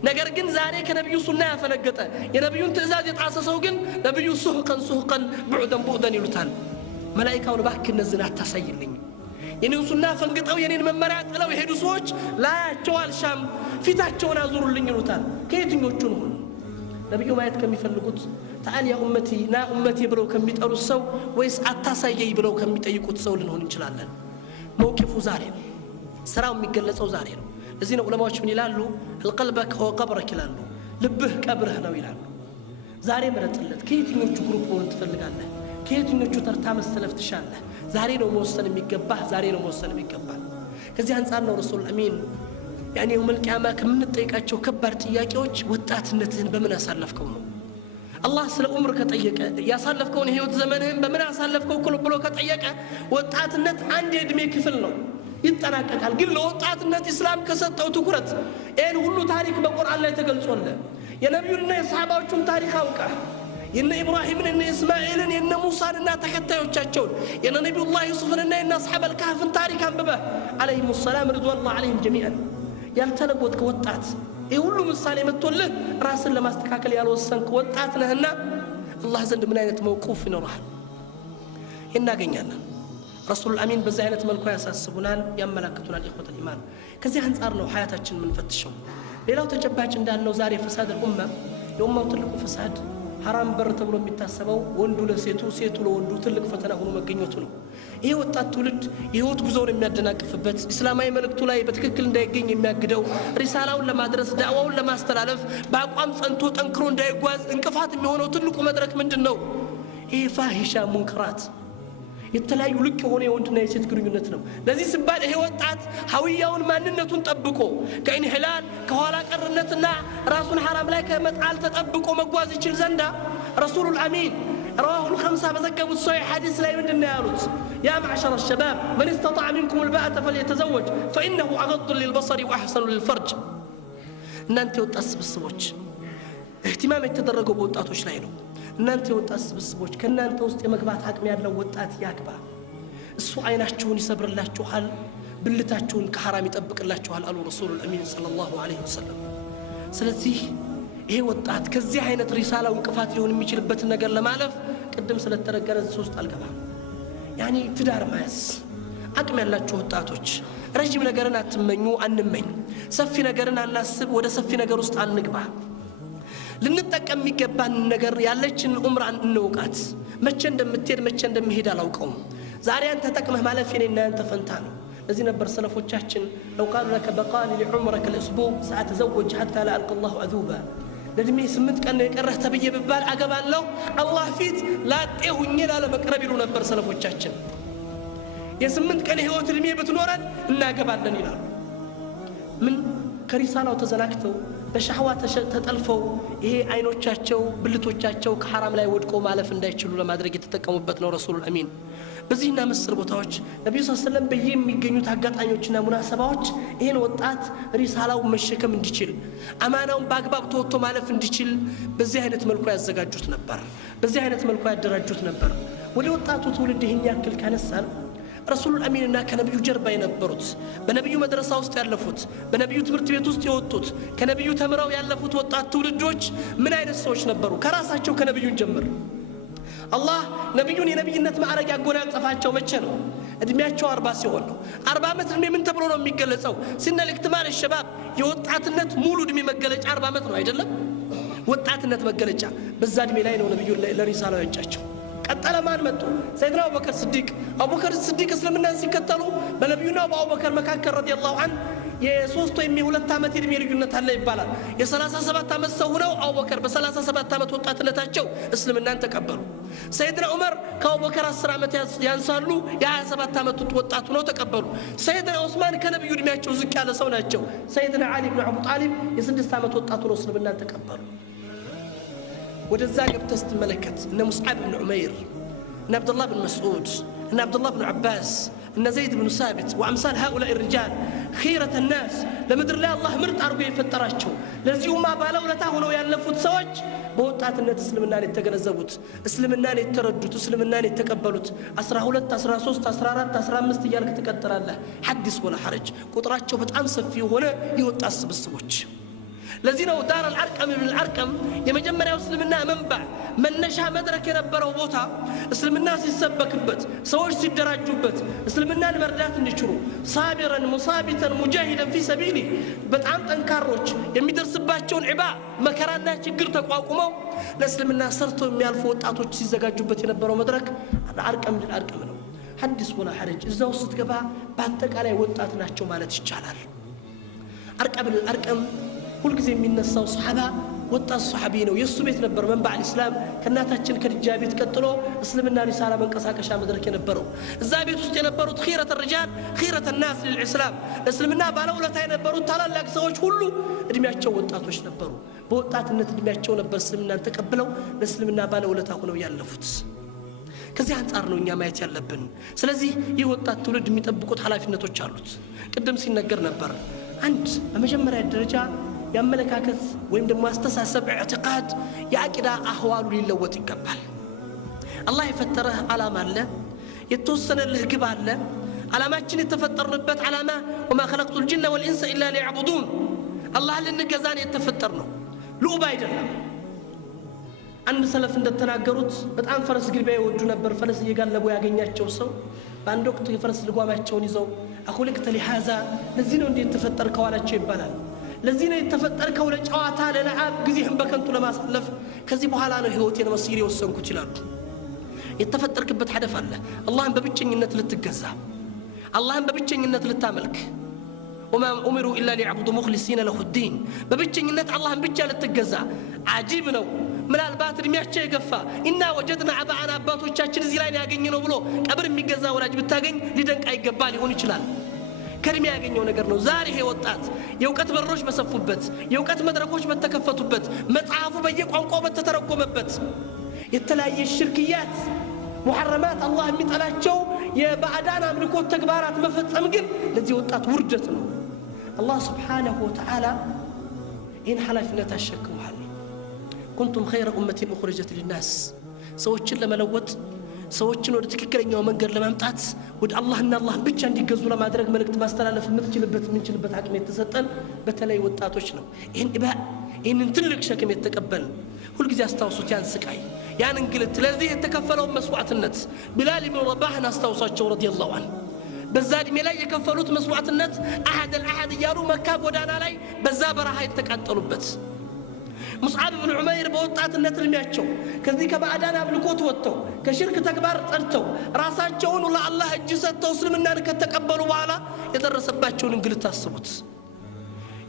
ነገር ግን ዛሬ ከነብዩ ሱና ያፈነገጠ የነብዩን ትእዛዝ የጣሰ ሰው ግን ነብዩ ሱህቀን بعدን بعدን ይሉታል መላእክቱን ባክህ እነዚህን አታሳይልኝ የኔን ሱና ፈንግጠው የኔን መመሪያ ጥለው የሄዱ ሰዎች ላያቸው አልሻም ፊታቸውን አዙሩልኝ ይሉታል ከየትኞቹ ነው ነብዩ ማየት ከሚፈልጉት تعال يا أمتي نا أمتي بلو كم بيتقروا السو ويس أتاسايي بلو كم بيتقيقوا السو لنهون إن شاء الله موقفه زارين سراو ميقلسوا زارين لذين علماء من يلالو القلبك هو قبرك يلالو لبه قبره نو يلالو زارين مرتلت كيتي نوچو جروب هون تفلق الله كيتي نوچو ترتام السلف تشاله زارين وموصل ميقبه زارين وموصل ميقبه كذي هنسالنا رسول الأمين يعني يوم القيامة كم نطيقاچو كبار ጥያቄዎች ወጣትነትን በምን አሳለፍከው ነው الله سل عمرك كطيقه ያሳለፍከውን ህይወት ዘመንህን በምን አሳለፍከው ብሎ ከጠየቀ ወጣትነት አንድ የእድሜ ክፍል ነው ይጠናቀቃል ግን ለወጣትነት እስላም ከሰጠው ትኩረት ይሄን ሁሉ ታሪክ በቁርአን ላይ ተገልጾለ የነብዩና የሰሃባዎቹን ታሪክ አውቃ የነ ኢብራሂምን እና እስማኤልን የነ ሙሳንና ተከታዮቻቸውን የነ ነብዩላህ ዩሱፍንና የነ አስሐብ አልካህፍን ታሪክ አንብበ አለይሂም ሰላም ረድዋላሁ ዐለይሂም ጀሚዓን ያልተለወጥከ ወጣት ይሁሉ ምሳሌ መጥቶልህ ራስን ለማስተካከል ያልወሰንክ ወጣት ነህና አላህ ዘንድ ምን አይነት መውቁፍ ይኖርሃል እናገኛለን ረሱል አሚን በዚህ አይነት መልኩ ያሳስቡናል ያመላክቱናል ኢኽወተል ኢማን ከዚህ አንፃር ነው ሐያታችን ምን ፈትሸው ሌላው ተጨባጭ እንዳለው ዛሬ ፈሳድ الامه የኡማው ትልቁ ፈሳድ حرام በር ተብሎ የሚታሰበው ወንዱ ለሴቱ ሴቱ ለወንዱ ትልቅ ፈተና ሆኖ መገኘቱ ነው ይሄ ወጣት ትውልድ የህይወት ጉዞውን የሚያደናቅፍበት እስላማዊ መልእክቱ ላይ በትክክል እንዳይገኝ የሚያግደው ሪሳላውን ለማድረስ ዳዋውን ለማስተላለፍ በአቋም ጸንቶ ጠንክሮ እንዳይጓዝ እንቅፋት የሚሆነው ትልቁ መድረክ ምንድነው ይሄ ፋሂሻ ሙንከራት የተለያዩ ልቅ የሆነ የወንድና የሴት ግንኙነት ነው ለዚህ ሲባል ይሄ ወጣት ሐዊያውን ማንነቱን ጠብቆ ከኢንህላል ከኋላ ቀርነትና ራሱን حرام ላይ ከመጣል ተጠብቆ መጓዝ ይችል ዘንዳ ረሱሉል አሚን رواه الخمسة بذكروا الصحيح حديث لا يمدنا يالوت يا معشر الشباب من استطاع منكم الباءة فليتزوج فإنه أغض للبصر وأحسن للفرج نانتي وتأسب السبوج اهتمام يتدرجوا بوطاتوش لا ينو نانتي وتأسب السبوج كنانتي وسط مقبات حكم يالله وطات ياكبا السو عيناچون يصبر لاچوحال بلتاچون كحرام يطبق لاچوحال قالوا رسول الأمين صلى الله عليه وسلم ስለዚህ ይሄ ወጣት ከዚህ አይነት ሪሳላው እንቅፋት ሊሆን የሚችልበት ነገር ለማለፍ ቀደም ስለተረገረ ሶስት አልገባ ያኒ ትዳር ማያስ አቅም ያላችሁ ወጣቶች ረጅም ነገርን አትመኙ አንመኝ ሰፊ ነገርን አናስብ ወደ ሰፊ ነገር ውስጥ አንግባ ልንጠቀም የሚገባን ነገር ያለችን ዑምራን እንውቃት መቼ እንደምትሄድ መቼ እንደምሄድ አላውቀውም ዛሬ አንተ ተጠቅመህ ማለፍ የኔና አንተ ፈንታ ነው ለዚህ ነበር ሰለፎቻችን لو قالوا لك بقال لعمرك الاسبوع ساتزوج حتى لا القى الله عذوبا ለድሜ 8 ቀን የቀረህ ተብዬ በባል አገባለሁ አላህ ፊት ላጤሁኝ ላለ መቅረብ ይሉ ነበር ሰለፎቻችን የ8 ቀን ህይወት ድሜ ብትኖረን እናገባለን ይላሉ ምን ከሪሳላው ተዘናክተው በሻህዋ ተጠልፈው ይሄ አይኖቻቸው ብልቶቻቸው ከሐራም ላይ ወድቆ ማለፍ እንዳይችሉ ለማድረግ የተጠቀሙበት ነው ረሱሉል አሚን በዚህና መስር ቦታዎች ነብዩ ሰለላሁ ዐለይሂ ወሰለም በየሚገኙት አጋጣሚዎችና ሙናሰባዎች ይሄን ወጣት ሪሳላው መሸከም እንዲችል አማናውን በአግባብ ተወጥቶ ማለፍ እንዲችል በዚህ አይነት መልኩ ያዘጋጁት ነበር በዚህ አይነት መልኩ ያደራጁት ነበር ወደ ወጣቱ ትውልድ ይሄን ያክል ካነሳን ረሱሉል አሚንና ከነብዩ ጀርባ የነበሩት በነብዩ መድረሳ ውስጥ ያለፉት በነብዩ ትምህርት ቤት ውስጥ የወጡት ከነብዩ ተምረው ያለፉት ወጣት ትውልዶች ምን አይነት ሰዎች ነበሩ ከራሳቸው ከነብዩን ጀምር አላህ ነብዩን የነብይነት ማዕረግ ያጎናጸፋቸው መቼ ነው እድሜያቸው 40 ሲሆን ነው። 40 ዓመት እድሜ ምን ተብሎ ነው የሚገለጸው? ሲነል ኢክትማል الشباب የወጣትነት ሙሉ እድሜ መገለጫ 40 ዓመት ነው አይደለም? ወጣትነት መገለጫ በዛ እድሜ ላይ ነው ነብዩ ለሪሳላው ያጫቸው። ቀጠለ ማን መጡ? ሰይድና አቡበከር ስዲቅ። አቡበከር ስዲቅ እስልምናን ሲከተሉ በነብዩና በአቡበከር መካከል ረዲየላሁ ዐንሁ የሶስት ወይም የሁለት ዓመት የእድሜ ልዩነት አለ ይባላል። የ37 ዓመት ሰው ሆነው አቡበከር በ37 ዓመት ወጣትነታቸው እስልምናን ተቀበሉ። ሰይድና ዑመር ከአቡበከር 10 ዓመት ያንሳሉ፣ የ27 ዓመት ወጣት ሆነው ተቀበሉ። ሰይድና ዑስማን ከነብዩ እድሜያቸው ዝቅ ያለ ሰው ናቸው። ሰይድና ዓሊ ብን አቡ ጣሊብ የ6 ዓመት ወጣት ሆነው እስልምናን ተቀበሉ። ወደዛ ገብተህ ስትመለከት እነ ሙስዓብ ብን ዑመይር እነ አብዱላህ ብን መስዑድ እነ አብዱላህ ብን ዓባስ እነ ዘይድ ብን ሳቢት ወአምሳል هؤلاء الرجال خيرة الناس ለምድር ላይ አላህ ምርጥ አድርጎ የፈጠራቸው ለዚሁማ ባለውለታ ሆነው ያለፉት ሰዎች በወጣትነት እስልምናን የተገነዘቡት፣ እስልምናን የተረዱት፣ እስልምናን የተቀበሉት 12 13 14 15 እያልክ ትቀጥላለህ። ሐዲስ ወላ ሐረጅ ቁጥራቸው በጣም ሰፊ የሆነ የወጣት ስብስቦች። ለዚህ ነው ዳር አልአርቀም ብን አልአርቀም የመጀመሪያው እስልምና መንባዕ መነሻ መድረክ የነበረው ቦታ እስልምና ሲሰበክበት፣ ሰዎች ሲደራጁበት፣ እስልምናን መርዳት እንዲችሉ ሳቢረን ሙሳቢተን ሙጃሂደን ፊ ሰቢሊ በጣም ጠንካሮች የሚደርስባቸውን ዒባ መከራና ችግር ተቋቁመው ለእስልምና ሰርተው የሚያልፉ ወጣቶች ሲዘጋጁበት የነበረው መድረክ አልአርቀም ብን አልአርቀም ነው። ሐዲስ ወላ ሐረጅ እዛ ውስጥ ስትገባ በአጠቃላይ ወጣት ናቸው ማለት ይቻላል። አርቀም ብን አልአርቀም ሁል ጊዜ የሚነሳው ሱሐባ ወጣት ሱሐቢ ነው። የሱ ቤት ነበር መንባዕ الاسلام ከናታችን ከድጃ ቤት ቀጥሎ እስልምና ሪሳላ መንቀሳቀሻ መድረክ የነበረው። እዛ ቤት ውስጥ የነበሩት خيرة الرجال خيرة الناس للاسلام እስልምና ባለውለታ የነበሩት ታላላቅ ሰዎች ሁሉ እድሜያቸው ወጣቶች ነበሩ። በወጣትነት እድሜያቸው ነበር እስልምናን ተቀብለው ለእስልምና ባለውለታ ሆነው ያለፉት። ከዚህ አንፃር ነው እኛ ማየት ያለብን። ስለዚህ ይህ ወጣት ትውልድ የሚጠብቁት ኃላፊነቶች አሉት። ቅድም ሲነገር ነበር አንድ በመጀመሪያ ደረጃ ያመለካከት ወይም ደግሞ አስተሳሰብ ኢዕቲቃድ የአቂዳ አህዋሉ ሊለወጥ ይገባል። አላህ የፈጠረህ ዓላማ አለ፣ የተወሰነልህ ግብ አለ። ዓላማችን የተፈጠርንበት ዓላማ ወማ ኸለቅቱል ጅነ ወልኢንሰ ኢላ ሊዕቡዱን አላህን ልንገዛን የተፈጠርነው ልዑብ አይደለም። አንድ ሰለፍ እንደተናገሩት በጣም ፈረስ ግልቢያ ይወዱ ነበር። ፈረስ እየጋለቡ ያገኛቸው ሰው በአንድ ወቅት የፈረስ ልጓማቸውን ይዘው አኹልቅተ ሊሃዛ ለዚህ ነው እንዴት ተፈጠርከው አላቸው ይባላል። ለዚህ ነው የተፈጠርከው ለጨዋታ ለለዓብ ጊዜህን በከንቱ ለማሳለፍ፣ ከዚህ በኋላ ነው ህይወቴን መስይር የወሰንኩት ይላሉ። የተፈጠርክበት ሀደፍ አለ። አላህን በብቸኝነት ልትገዛ፣ አላህን በብቸኝነት ልታመልክ ወማ ኡሚሩ ኢላ ሊዕቡዱ ሙኽሊሲነ ለሁ ዲን በብቸኝነት አላህን ብቻ ልትገዛ። አጂብ ነው። ምናልባት እድሜያቸው የገፋ ኢና ወጀድና አባአና አባቶቻችን እዚህ ላይ ያገኘነው ብሎ ቀብር የሚገዛ ወላጅ ብታገኝ ሊደንቅ አይገባ ሊሆን ይችላል። ከእድሜ ያገኘው ነገር ነው። ዛሬ ይሄ ወጣት የእውቀት በሮች በሰፉበት፣ የእውቀት መድረኮች በተከፈቱበት፣ መጽሐፉ በየቋንቋው በተተረጎመበት የተለያየ ሽርክያት ሙሐረማት አላህ የሚጠላቸው የባዕዳን አምልኮት ተግባራት መፈጸም ግን ለዚህ ወጣት ውርደት ነው። አላህ ስብሓነሁ ወተዓላ ይህን ኃላፊነት አሸክመዋል። ኩንቱም ኸይረ ኡመቲን ኡኽሪጀት ሊናስ ሰዎችን ለመለወጥ ሰዎችን ወደ ትክክለኛው መንገድ ለማምጣት ወደ አላህና አላህን ብቻ እንዲገዙ ለማድረግ መልእክት ማስተላለፍ የምንችልበት አቅም የተሰጠን በተለይ ወጣቶች ነው። ይህንን ትልቅ ሸክም የተቀበልን ሁልጊዜ አስታውሱት። ያን ስቃይ ያን እንግልት ለዚህ የተከፈለውን መስዋዕትነት ቢላል ብን ረባህን አስታውሷቸው ረዲየላሁ ዐንሁ። በዛ ዕድሜ ላይ የከፈሉት መስዋዕትነት አሐድ አልአሐድ እያሉ መካ ጎዳና ላይ በዛ በረሃ የተቃጠሉበት ሙስዓብ ብን ዑመይር በወጣትነት እድሜያቸው ከዚህ ከባዕዳን አምልኮት ወጥተው ከሽርክ ተግባር ጸድተው ራሳቸውን ለአላህ እጅ ሰጥተው እስልምናን ከተቀበሉ በኋላ የደረሰባቸውን እንግልት አስቡት።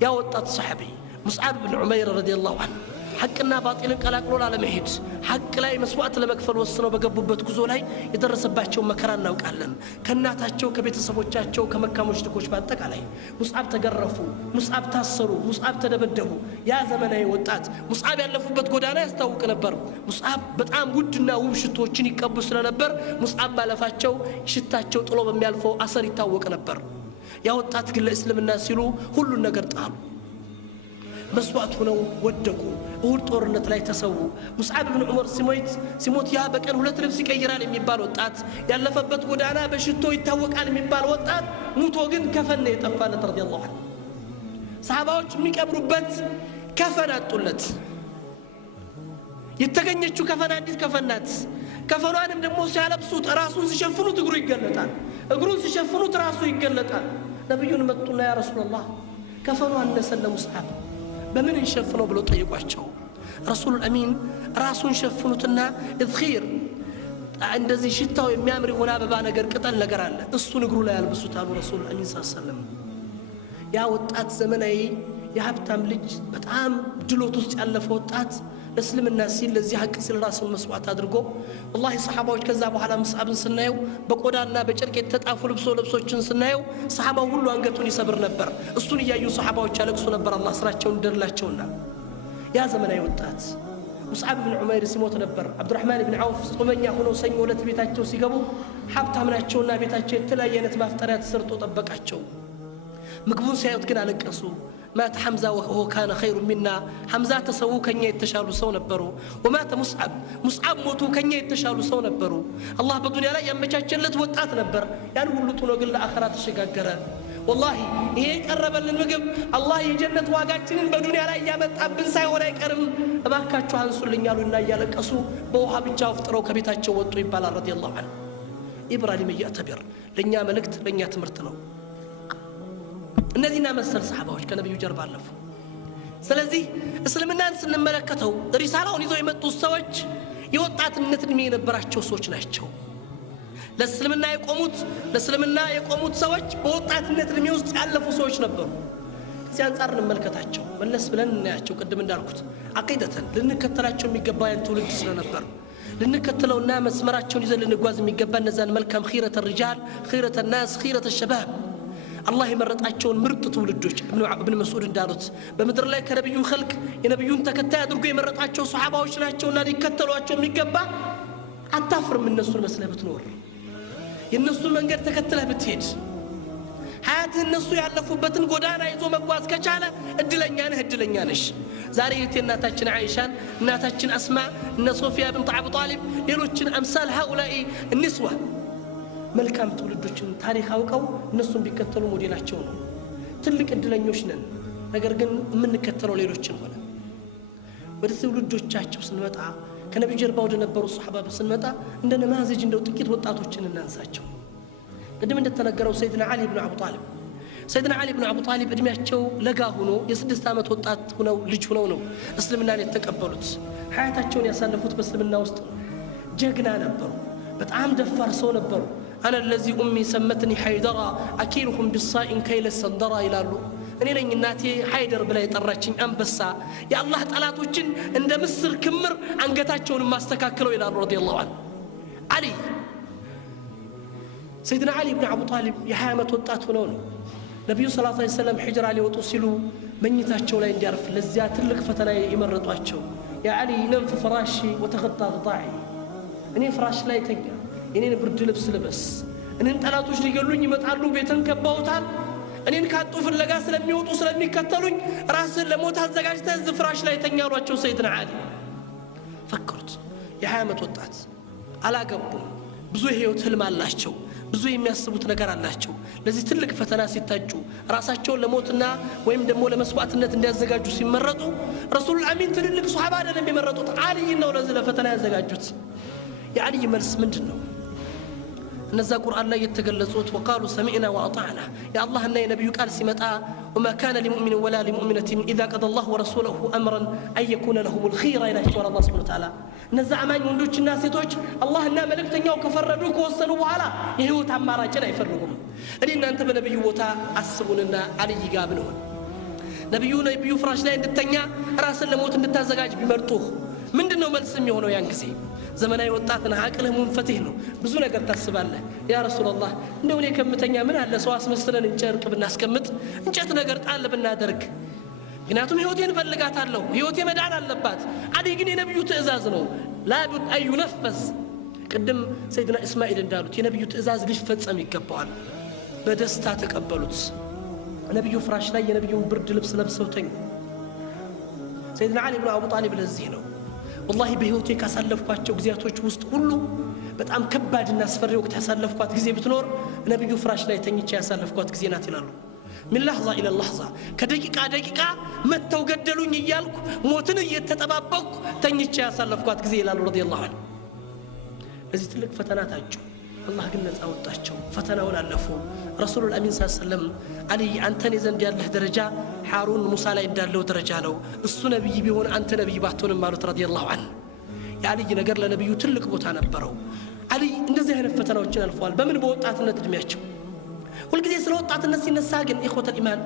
ያ ወጣት ሰሐቢ ሙስዓብ ብን ዑመይር ረዲየላሁ ዐንሁ ሐቅና ባጢልን ቀላቅሎ ላለመሄድ ሐቅ ላይ መስዋዕት ለመክፈል ወስነው በገቡበት ጉዞ ላይ የደረሰባቸው መከራ እናውቃለን። ከእናታቸው ከቤተሰቦቻቸው ከመካ ሙሽሪኮች በአጠቃላይ ሙስዓብ ተገረፉ፣ ሙስዓብ ታሰሩ፣ ሙስዓብ ተደበደቡ። ያ ዘመናዊ ወጣት ሙስዓብ ያለፉበት ጎዳና ያስታውቅ ነበር። ሙስዓብ በጣም ውድና ውብ ሽቶችን ይቀቡ ስለነበር ሙስዓብ ባለፋቸው ሽታቸው ጥሎ በሚያልፈው አሰር ይታወቅ ነበር። ያ ወጣት ግን ለእስልምና ሲሉ ሁሉን ነገር ጣሉ። መስዋዕት ሆነው ወደቁ። እሁድ ጦርነት ላይ ተሰዉ። ሙስዓብ ብን ዑመር ሲሞት ያ በቀን 2 ልብስ ይቀይራል የሚባል ወጣት፣ ያለፈበት ጎዳና በሽቶ ይታወቃል የሚባል ወጣት ሙቶ ግን ከፈን የጠፋለት ረዲየላሁ ዐንሁ። ሰሃባዎች የሚቀብሩበት ከፈን አጡለት። የተገኘችው ከፈን አንዲት ከፈን ናት። ከፈኗንም ደግሞ ሲያለብሱት ራሱን ሲሸፍኑት እግሩ ይገለጣል። እግሩን ሲሸፍኑት ራሱ ይገለጣል። ነብዩን መጡና ያ ረሱላህ ከፈኑ አነሰለ ሙስዓብ በምን እንሸፍነው ብለው ጠየቋቸው። ረሱሉል አሚን ራሱን ሸፍኑትና እዝኺር እንደዚህ ሽታው የሚያምር የሆነ አበባ ነገር ቅጠል ነገር አለ እሱን እግሩ ላይ ያልብሱት አሉ ረሱሉል አሚን ሰለላሁ። ያ ወጣት ዘመናዊ የሀብታም ልጅ በጣም ድሎት ውስጥ ያለፈ ወጣት ለእስልምና ሲል ለዚህ ሐቅ ሲል ራሱን መስዋዕት አድርጎ ወላሂ ሰሓባዎች ከዛ በኋላ ሙስዓብን ስናየው በቆዳና በጨርቅ የተጣፉ ልብሶችን ስናየው ሰሓባው ሁሉ አንገቱን ይሰብር ነበር። እሱን እያዩ ሰሓባዎች ያለቅሱ ነበር አላህ ስራቸውን እንደላቸውና። ያ ዘመናዊ ወጣት ሙስዓብ ብን ዑመይር ሲሞት ነበር አብዱራህማን ብን ዐውፍ ጾመኛ ሆነው ሰኞ ዕለት ቤታቸው ሲገቡ ሀብታም ናቸውና ቤታቸው የተለያየ አይነት ማፍጠሪያ ተሰርቶ ጠበቃቸው። ምግቡን ሲያዩት ግን አለቀሱ። مات حمزة وهو كان خير منا حمزة تسووا كنيا يتشالوا سو نبروا ومات مصعب موتوا كنيا يتشالوا سو نبروا الله بالدنيا لا يمشاچلت وጣት ነበር ያን ሁሉ ጥሎ ግን ለአኺራት ተሸጋገረ። والله ይሄ ቀረበልን ምግብ አላህ የጀነት ዋጋችንን በዱንያ ላይ ያመጣብን ሳይሆን አይቀርም እባካችሁ አንሱልኝ አሉና ያለቀሱ በውሃ ብቻ አፍጥረው ከቤታቸው ወጡ ይባላል ረዲየላሁ ዐንሁ። ኢብራሂም ያተብር ለኛ መልእክት ለኛ ትምህርት ነው። እነዚህና መሰል ሰሃባዎች ከነብዩ ጀርባ አለፉ። ስለዚህ እስልምናን ስንመለከተው ሪሳላውን ይዘው የመጡት ሰዎች የወጣትነት እድሜ የነበራቸው ሰዎች ናቸው። ለእስልምና የቆሙት ሰዎች በወጣትነት እድሜ ውስጥ ያለፉ ሰዎች ነበሩ። ከዚህ አንፃር እንመልከታቸው፣ መለስ ብለን እናያቸው። ቅድም እንዳልኩት አቂደተን ልንከተላቸው የሚገባ ያን ትውልድ ስለነበር ልንከተለውና መስመራቸውን ይዘን ልንጓዝ የሚገባ እነዛን መልካም ኺረተ ሪጃል ኺረተ ናስ ኺረተ ሸባብ አላህ የመረጣቸውን ምርጥ ትውልዶች ኢብኑ መስዑድ እንዳሉት በመድር ላይ ከነብዩ ኸልቅ የነብዩን ተከታይ አድርጎ የመረጣቸው ሱሐባዎች ናቸውና ሊከተሏቸው የሚገባ። አታፍርም እነሱን መስለህ ብትኖር፣ የነሱን መንገድ ተከትለህ ብትሄድ፣ ሐያትህ እነሱ ያለፉበትን ጎዳና ይዞ መጓዝ ከቻለ እድለኛ ነህ፣ እድለኛ ነሽ። ዛሬ እናታችን አይሻን፣ እናታችን አስማ፣ እነ ሶፊያ ብንት አቡ ጣሊብ ሌሎችን አምሳል ሃኡላኢ እንስዋ መልካም ትውልዶችን ታሪክ አውቀው እነሱን ቢከተሉ ሞዴላቸው ነው። ትልቅ እድለኞች ነን። ነገር ግን የምንከተለው ሌሎችን ሆነ። ወደ ትውልዶቻቸው ስንመጣ ከነብዩ ጀርባ ወደ ነበሩ ሱሐባ ስንመጣ እንደ ነማዘጅ እንደው ጥቂት ወጣቶችን እናንሳቸው። ቅድም እንደተነገረው ሰይድና አሊ ብን አቡ ጣሊብ እድሜያቸው ለጋ ሆኖ የ6 ዓመት ወጣት ሆነው ልጅ ሆነው ነው እስልምናን የተቀበሉት። ሐያታቸውን ያሳለፉት በእስልምና ውስጥ ነው። ጀግና ነበሩ። በጣም ደፋር ሰው ነበሩ። أنا الذي أمي سمتني حيدرا أكيلهم بالصائن كيل السندرا ይላሉ። እኔ ነኝ እናቴ ሃይደር ብላ የጠራችኝ አንበሳ የአላህ ጠላቶችን እንደ ምስር ክምር አንገታቸውን ማስተካከለው ይላሉ ረዲየላሁ ዐንሁ። አሊ ሰይድና አሊ ብን አቡ ጣሊብ የ20 ዓመት ወጣት ሆነው ነው ነብዩ ሰለላሁ ዐለይሂ ወሰለም ሂጅራ ሊወጡ ሲሉ መኝታቸው ላይ እንዲያርፍ ለዚያ ትልቅ ፈተና የመረጧቸው። ያ አሊ ነም في فراشي وتغطى غطاعي እኔ ፍራሽ ላይ ተኛ እኔን ብርድ ልብስ ልበስ፣ እኔን ጠላቶች ሊገሉኝ ይመጣሉ፣ ቤተን ከበውታል፣ እኔን ካጡ ፍለጋ ስለሚወጡ ስለሚከተሉኝ ራስን ለሞት አዘጋጅተህ እዚህ ፍራሽ ላይ ተኛ አሏቸው ሰይድና አሊ። ፈከሩት። የ20 ዓመት ወጣት አላገቡም። ብዙ የህይወት ህልም አላቸው፣ ብዙ የሚያስቡት ነገር አላቸው። ለዚህ ትልቅ ፈተና ሲታጩ ራሳቸውን ለሞትና ወይም ደግሞ ለመስዋዕትነት እንዲያዘጋጁ ሲመረጡ ረሱሉል አሚን ትልልቅ ሱሐባ አይደለም የመረጡት፣ አልይ ነው ለዚህ ለፈተና ያዘጋጁት። የአልይ መልስ ምንድን ነው? እነዛ ቁርአን ላይ የተገለጹት ወቃሉ ሰሚዕና ወአጣዕና የአላህና የነቢዩ ቃል ሲመጣ ወማ ካነ ሊሙእሚን ወላ ሊሙእሚነትን ኢዛ ቀደ አላሁ ወረሱለሁ አምረን አን የኩነ ለሁም ልኺራ ይላቸዋል አላህ ሱብሓነሁ ወተዓላ። እነዛ አማኝ ወንዶችና ሴቶች አላህና መልእክተኛው ከፈረዱ ከወሰኑ በኋላ የህይወት አማራጭን አይፈልጉም። እኔ እናንተ በነቢዩ ቦታ አስቡንና አልይ ጋር ብንሆን ነቢዩ ፍራሽ ላይ እንድተኛ ራስን ለሞት እንድታዘጋጅ ቢመርጡህ ምንድነው መልስ የሚሆነው? ያን ጊዜ ዘመናዊ ወጣትና አቅልህ ሙንፈትህ ነው። ብዙ ነገር ታስባለህ። ያ ረሱላህ እንደው እኔ ከምተኛ ምን አለ ሰው አስመስለን እንጨርቅ ብናስቀምጥ፣ እንጨት ነገር ጣል ብናደርግ፣ ምክንያቱም ህይወቴን ፈልጋታለሁ፣ ህይወቴ መዳን አለባት። አዲህ ግን የነብዩ ትእዛዝ ነው። ላቡድ አን ዩነፈዝ። ቅድም ሰይድና እስማኤል እንዳሉት የነብዩ ትእዛዝ ሊፈጸም ይገባዋል። በደስታ ተቀበሉት። ነብዩ ፍራሽ ላይ የነብዩን ብርድ ልብስ ለብሰው ተኙ። ሰይድና አሊ ብን አቡ ጣሊብ ለዚህ ነው ወላሂ በህይወቴ ካሳለፍኳቸው ጊዜያቶች ውስጥ ሁሉ በጣም ከባድና አስፈሪ ወቅት ያሳለፍኳት ጊዜ ብትኖር ነብዩ ፍራሽ ላይ ተኝቼ ያሳለፍኳት ጊዜ ናት ይላሉ። من لحظة إلى لحظة كدقيقة دقيقة متى وقدلوني إيالك موتني يتتبابك تنيتش يا سلفكوات كزي إلى رضي الله عنه. لذي تلك فتنات عجو الله قلنا أوطاቸው ፈተናውን አለፉ رسول الأمين صلى الله عليه وسلم علي أنتني زند ያለህ ደረጃ ሃሩን ሙሳ ላይ እንዳለው ደረጃ ነው እሱ ነብይ ቢሆን አንተ ነብይ ባትሆንም ማለት رضي الله عنه የአልይ ነገር ለነብዩ ትልቅ ቦታ ነበረው አሊ እንደዚህ አይነት ፈተናዎችን አልፈዋል በምን በወጣትነት እድሜያቸው ሁሉ ጊዜ ስለ ወጣትነት ሲነሳ ግን ኢኽወተል ኢማን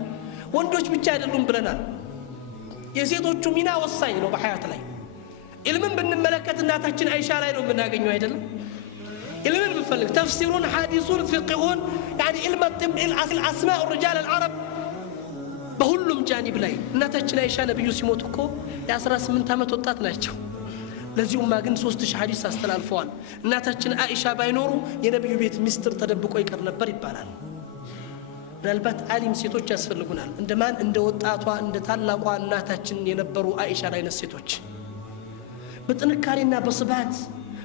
ወንዶች ብቻ አይደሉም ብለናል የሴቶቹ ሚና ወሳኝ ነው በሐያት ላይ ኢልምን ብንመለከት እናታችን አይሻ ላይ ነው የምናገኘው አይደለም ኢልምን ብፈልግ ተፍሲሩን ሐዲሱን ፍቅሁን يعني علم الطب الاسماء الرجال العرب በሁሉም ጃኒብ ላይ እናታችን አይሻ ነብዩ ሲሞቱ እኮ የ18 ዓመት ወጣት ናቸው ለዚሁማ ግን 3000 ሐዲስ አስተላልፈዋል እናታችን አይሻ ባይኖሩ የነብዩ ቤት ሚስጥር ተደብቆ ይቀር ነበር ይባላል ምናልባት ዓሊም ሴቶች ያስፈልጉናል እንደማን እንደ ወጣቷ እንደ ታላቋ እናታችን የነበሩ አይሻ ላይ ነሴቶች በጥንካሬና በስባት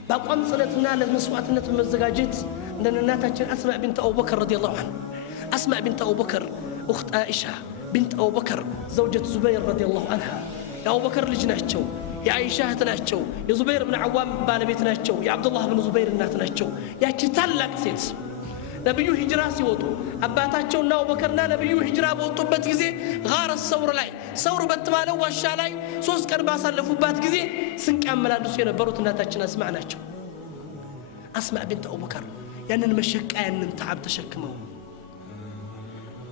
በአቋም ጽናትና ለመስዋዕትነት መዘጋጀት እንደ እናታችን አስማዕ ቢንት አቡበከር ረዲየላሁ ዐንሃ አስማዕ ቢንት አቡበከር اخت عائشه بنت ابو بكر زوجة زبير رضي الله عنها يا ابو بكر ልጅ ናቸው የአይሻ እህት ናቸው የዙበይር ኢብኑ አዋም ባለቤት ናቸው የአብዱላህ ኢብኑ ዙበይር እናት ናቸው ያቺ ታላቅ ሴት ነብዩ ሂጅራ ሲወጡ አባታቸውና አቡበከርና ነብዩ ሂጅራ በወጡበት ጊዜ ጋር ሰውር ላይ ሰውር በተባለው ዋሻ ላይ 3 ቀን ባሳለፉባት ጊዜ ስንቅ ያመላልሱ የነበሩት እናታችን አስማዕ ናቸው አስማዕ ቢንት አቡበከር ያንን መሸቃ ያንን ተዓብ ተሸክመው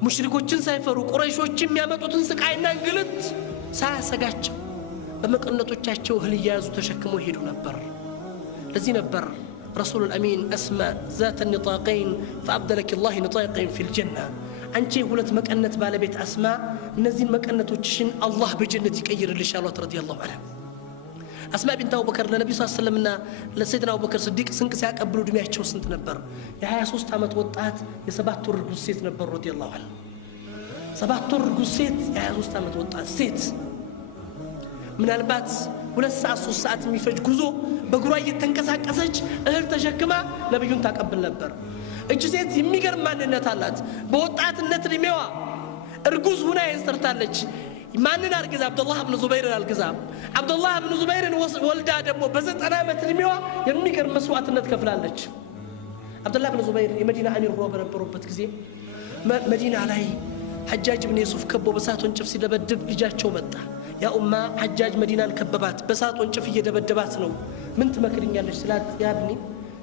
ሙሽሪኮችን ሳይፈሩ ቁረይሾችን የሚያመጡትን ስቃይና እንግልት ሳያሰጋቸው በመቀነቶቻቸው እህል ያዙ ተሸክመው ሄዱ ነበር ለዚህ ነበር رسول الأمين أسماء ذات النطاقين فأبدلك الله نطاقين في الجنة أنت ሁለት መቀነት ባለቤት አስማዕ እነዚህን መቀነቶችሽን አላህ በጀነት ይቀይርልሽ አሏት رضي الله عنها أسماء بنت أبو بكر للنبي صلى الله عليه وسلم لسيدنا أبو بكر صديق سنك ሲያቀብሉ እድሜያቸው ስንት ነበር የ23 ዓመት ወጣት የ7 ወር እርጉዝ ሴት ነበር رضي الله عنها 7 ወር እርጉዝ ሴት የ23 ዓመት ወጣት ሴት ምናልባት 2 ሰዓት 3 ሰዓት የሚፈጅ ጉዞ በእግሯ እየተንቀሳቀሰች እህል ተሸክማ ነብዩን ታቀብል ነበር እቺ ሴት የሚገርም ማንነት አላት በወጣትነት እድሜዋ እርጉዝ ሆና ይሰርታለች ማንን አርግዛ አብዱላህ ኢብኑ ዙበይርን አርግዛ አብዱላህ ኢብኑ ዙበይርን ወልዳ ደግሞ በ90 ዓመት እድሜዋ የሚገርም መስዋዕትነት ከፍላለች አብዱላህ ኢብኑ ዙበይር የመዲና አሚር ሆኖ በነበሩበት ጊዜ መዲና ላይ ሐጃጅ ኢብኑ ዩሱፍ ከቦ በሳት ወንጭፍ ሲደበድብ ልጃቸው መጣ ያ ኡማ ሐጃጅ መዲናን ከበባት በሳት ወንጭፍ እየደበደባት ነው ምን ትመክርኛለሽ ስላት ያ ኢብኒ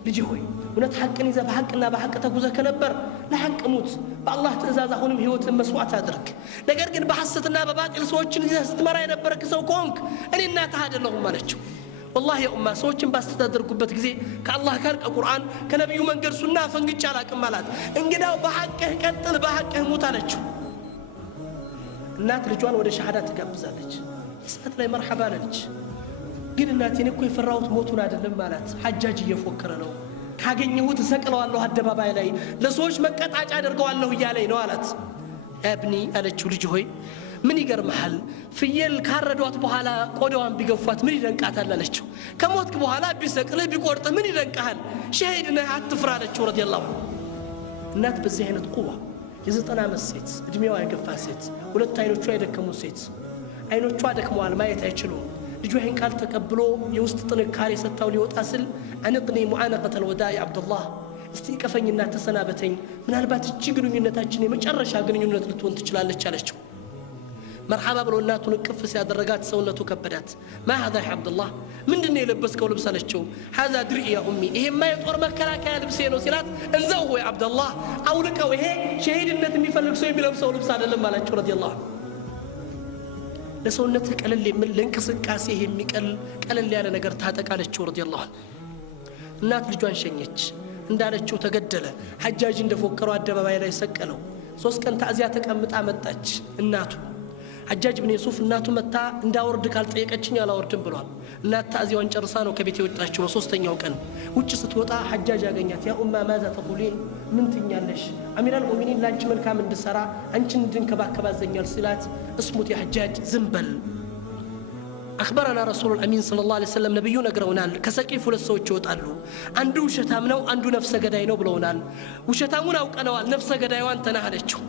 ልጅ ሆይ እውነት ሐቅን ይዘህ በሐቅና በሐቅ ተጉዘህ ከነበር ለሐቅ ሙት በአላህ ትእዛዝ አሁንም ህይወትን መስዋዕት አድርግ ነገር ግን በሐሰትና በባጢል ሰዎችን ይዘህ ስትመራ የነበርክ ሰው ከሆንክ እኔ እናትህ አይደለሁም አለችው والله يا أمة ሰዎችን ባስተዳደርኩበት ጊዜ ከአላህ ጋር ከቁርአን ከነብዩ መንገድ ሱና ፈንግጫ አላቅም ማለት እንግዳው በሐቅህ ቀጥል በሐቅህ ሙት አለችው እናት ልጇን ወደ ሸሃዳ ትጋብዛለች ሰዓት ላይ መርሐባ አለች ግን እናቴን እኮ የፈራሁት ሞቱን አይደለም ማለት ሐጃጅ እየፎከረ ነው ካገኘሁት ሰቅለዋለሁ አደባባይ ላይ ለሰዎች መቀጣጫ አድርገዋለሁ እያለኝ ነው አላት አብኒ አለችው ልጅ ሆይ ምን ይገርምሃል ፍየል ካረዷት በኋላ ቆዳዋን ቢገፏት ምን ይደንቃታል አለችው ከሞትክ በኋላ ቢሰቅልህ ቢቆርጥህ ምን ይደንቃል ሸሂድ ነህ አትፍራ አለችው ረዲየላሁ እናት በዚህ አይነት ቁዋ የ90 ዓመት ሴት እድሜዋ የገፋ ሴት ሁለት አይኖቿ የደከሙ ሴት አይኖቿ ደክመዋል ማየት አይችሉም ልጇ ይህን ቃል ተቀብሎ የውስጥ ጥንካሬ ሰጣው ሊወጣ ስል አንቅኒ ሙዓነቀተ الوداع يا عبد الله እስቲ ቀፈኝና ተሰናበተኝ ምናልባት እቺ ግንኙነታችን የመጨረሻ ግንኙነት ልትሆን ትችላለች አለችው مرحبا ብሎ እናቱን ቅፍ ሲያደረጋት ሰውነቱ ከበዳት ما هذا يا عبد الله ምንድነው የለበስከው ልብስ አለችው هذا درعي يا امي ይሄማ የጦር መከላከያ ልብሴ ነው ሲላት እንዘው ሆይ عبد الله አውልቀው ይሄ ሸሂድነት የሚፈልግ ሰው የሚለብሰው ልብስ አይደለም አለችው رضي الله ለሰውነት ቀለል የሚል ለንቅስቃሴ የሚቀል ቀለል ያለ ነገር ታጠቃለችው رضي الله እናት ልጇን ሸኘች እንዳለችው ተገደለ ሐጃጅ እንደፎከረው አደባባይ ላይ ሰቀለው 3 ቀን ታዚያ ተቀምጣ መጣች እናቱ ሐጃጅ ኢብኑ ዩሱፍ እናቱ መታ እንዳወርድ ካልጠየቀችኝ አላወርድም ብሏል እናት ታዚያውን ጨርሳ ነው ከቤት የወጣችው በሶስተኛው ቀን ውጭ ስትወጣ ሐጃጅ ያገኛት ያ ኡማ ማዛ ተቁሊን ምን ትኛለሽ አሚራል ሙእሚኒን ላንቺ መልካም እንድሰራ አንቺን እንድንከባከብ አዘኛል ሲላት እስሙት ያ ሐጃጅ ዝምበል أخبرنا رسول الأمين صلى الله عليه وسلم نبيو نقرونال كسقيف للسوء يوطالو عنده وشتامنا وعنده نفس قداينو بلونال وشتامنا وقنوال نفس قدايوان تنهلتشو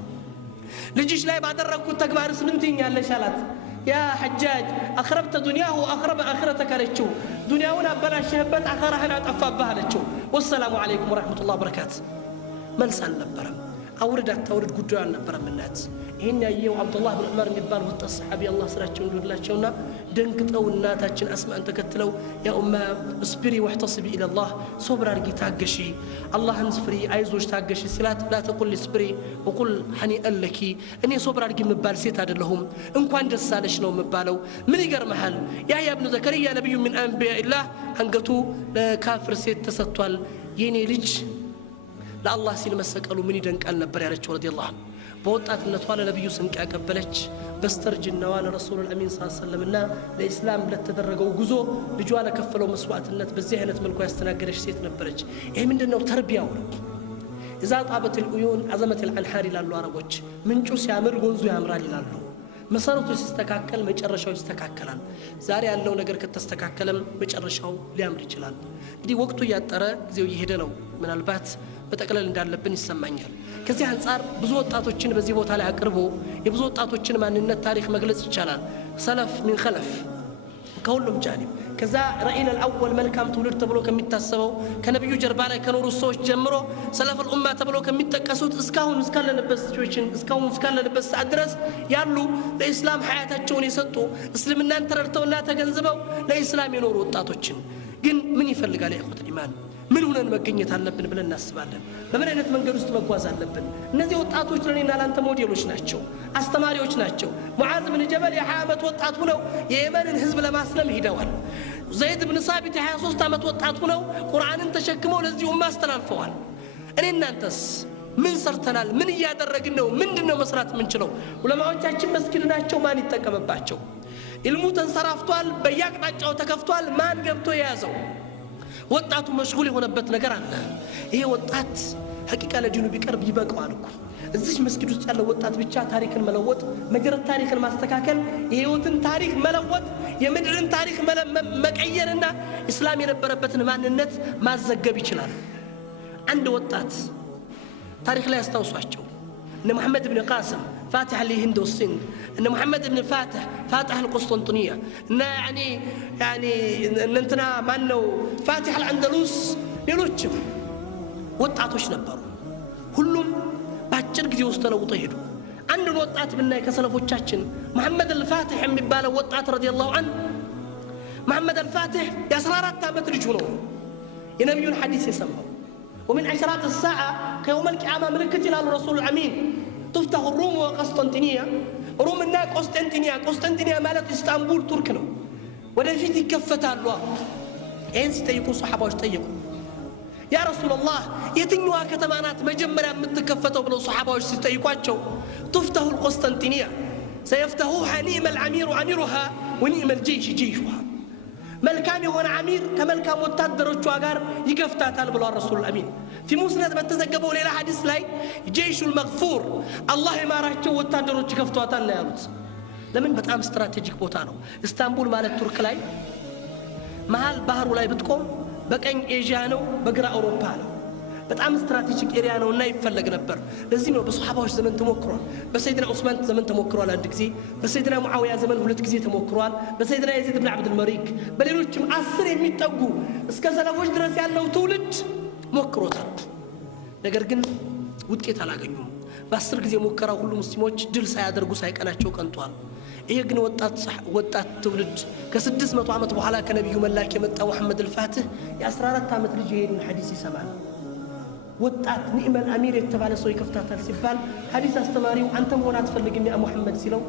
ልጅሽ ላይ ባደረኩት ተግባርስ ምን ትኛለሽ አላት يا حجاج أخربت دنياه وأخرب آخرتك لتشو دنياونا بلا شهبت آخرها أطفابها لتشو والسلام عليكم ورحمة الله وبركاته من سأل نبرم أوردت تورد قدوان نبرم من الناس إن يو عبد الله بن عمر يبال وط الصحابي الله سراتشون ودلاتشونا دنقطو الناتاتشن أسماء أنت كتلو يا أمة اصبري واحتصبي إلى الله صبر أرقي تاقشي الله انصفري عايزوش تاقشي سلات لا تقول لي اصبري وقل حنيئا لك أني صبر أرقي مبال سيت هذا لهم إن كان جسالش نو مبالو من يقر محل يا ابن زكريا نبي من أنبياء الله أنقطو كافر سيت تسطوال يني لج لا الله سين مسكالو من يدنك أن نبري على رضي الله عنه بوطات النتوال نبيو سنك أقبلتش بسترجي النوال رسول الأمين صلى الله عليه وسلم لإسلام لتدرقوا وقزو لجوالا كفلوا مسوات النت بالزهنة ملكو يستناقرش سيت نبرج إيه من دنو تربية ورد إذا طابت العيون عظمت العنحار لالو عربوش من جوس يامر غنزو يامرالي لالو مسارته يستكاكل مجرشاو يستكاكلان زاري ያለው ነገር ከተስተካከለም መጨረሻው ሊያምር ይችላል እንግዲህ ወቅቱ ያጠረ ጊዜው ይሄደ ነው ምናልባት በተቀለል እንዳለብን ይሰማኛል ከዚህ አንፃር ብዙ ወጣቶችን በዚህ ቦታ ላይ አቅርቦ የብዙ ወጣቶችን ማንነት ታሪክ መግለጽ ይቻላል ሰለፍ من خلف ከሁሉም ጃኒብ ከዛ رأينا الأول መልካም ትውልድ ተብሎ ከሚታሰበው ከነብዩ ጀርባ ላይ ከኖሩ ሰዎች ጀምሮ ሰለፍ الأمة ተብሎ ከሚጠቀሱት እስካሁን እስካለንበት ሲቹዌሽን እስካሁን እስካለንበት ሰዓት ድረስ ያሉ ለኢስላም ሐያታቸውን የሰጡ እስልምናን ተረድተውና ተገንዝበው ለኢስላም የኖሩ ወጣቶችን ግን ምን ይፈልጋል ያኹት ኢማን ምን ሆነን መገኘት አለብን ብለን እናስባለን በምን አይነት መንገድ ውስጥ መጓዝ አለብን እነዚህ ወጣቶች ለኔና ላንተ ሞዴሎች ናቸው አስተማሪዎች ናቸው ሙዓዝ ብን ጀበል የሐመት ወጣት ሆነው የየመንን ህዝብ ለማስለም ሄደዋል ዘይድ ብን ሳቢት 23 ዓመት ወጣት ሆነው ቁርአንን ተሸክመው ለዚህ ኡማ አስተላልፈዋል እኔ እናንተስ ምን ሰርተናል ምን ያደረግን ነው ምንድነው መስራት የምንችለው ዑለማዎቻችን መስጊድ ናቸው ማን ይተቀመባቸው ኢልሙ ተንሰራፍቷል በያቅጣጫው ተከፍቷል ማን ገብቶ የያዘው ወጣቱ መሽጉል የሆነበት ነገር አለ ይሄ ወጣት ሐቂቃ ለዲኑ ቢቀርብ ይበቃዋል እኮ እዚህ መስጊድ ውስጥ ያለው ወጣት ብቻ ታሪክን መለወጥ መጀረት ታሪክን ማስተካከል የህይወትን ታሪክ መለወጥ የምድርን ታሪክ መቀየርና እስላም የነበረበትን ማንነት ማዘገብ ይችላል አንድ ወጣት ታሪክ ላይ ያስታውሷቸው እነ መሐመድ ኢብኑ ቃሲም فاتح الهند والصين ان محمد بن الفاتح فاتح القسطنطينيه ان يعني ان انتنا مانو فاتح الاندلس ሌሎችም ወጣቶች ነበሩ ሁሉም ባጭር ጊዜ ውስጥ ተለውጠው ሄዱ አንድ ወጣት ብናይ ከሰለፎቻችን መሐመድ الفاتح የሚባለው ወጣት رضي الله عنه መሐመድ الفاتح የ14 ዓመት ልጅ ሆኖ የነብዩን ሐዲስ የሰማው ومن عشرات الساعه كيوم القيامه ملكت الى الرسول الامين تفتح الروم وقسطنطينية روم النا قسطنطينية مالت اسطنبول ترك ነው ወደፊት ይከፈታሉ ይሄን ሲጠይቁ ሱሐባዎች ጠየቁ ያ ረሱላህ የትኛዋ ከተማ ናት መጀመሪያ የምትከፈተው ብለው ሱሐባዎች ሲጠይቋቸው تفتح القسطنطينية سيفتحوها نعم الامير اميرها ونعم الجيش جيشها መልካም የሆነ አሚር ከመልካም ወታደሮቹ ጋር ይከፍታታል ብለው ረሱል አሚን في مسند በተዘገበው ሌላ ሐዲስ ላይ جيش المغفور الله ይማራቸው ወታደሮች ይከፍቷታል ነው ያሉት ለምን በጣም ስትራቴጂክ ቦታ ነው እስታንቡል ማለት ቱርክ ላይ መሃል ባህሩ ላይ ብትቆም በቀኝ ኤዥያ ነው በግራ አውሮፓ ነው በጣም ስትራቴጂክ ኤሪያ ነውና ይፈልግ ነበር ለዚህ ነው በሱሐባዎች ዘመን ተሞክሯል በሰይድና ዑስማን ዘመን ተሞክሯል አንድ ጊዜ በሰይድና ሙአዊያ ዘመን ሁለት ጊዜ ተሞክሯል በሰይድና የዚድ ኢብኑ አብዱል መሊክ በሌሎችም 10 የሚጠጉ እስከ ሰለፎች ድረስ ያለው ትውልድ ሞክሮታል ነገር ግን ውጤት አላገኙም በ10 ጊዜ ሙከራ ሁሉ ሙስሊሞች ድል ሳያደርጉ ሳይቀናቸው ቀንቷል ይሄ ግን ወጣት ትውልድ ከ600 ዓመት በኋላ ከነብዩ መላክ የመጣው መሐመድ الفاتح የ14 ዓመት ልጅ ይሄን ሐዲስ ይሰማል ወጣት ንዕመል አሚር የተባለ ሰው ይከፍታታል ሲባል ሐዲስ አስተማሪው አንተ መሆን አትፈልግም ያ ሙሐመድ ሲለው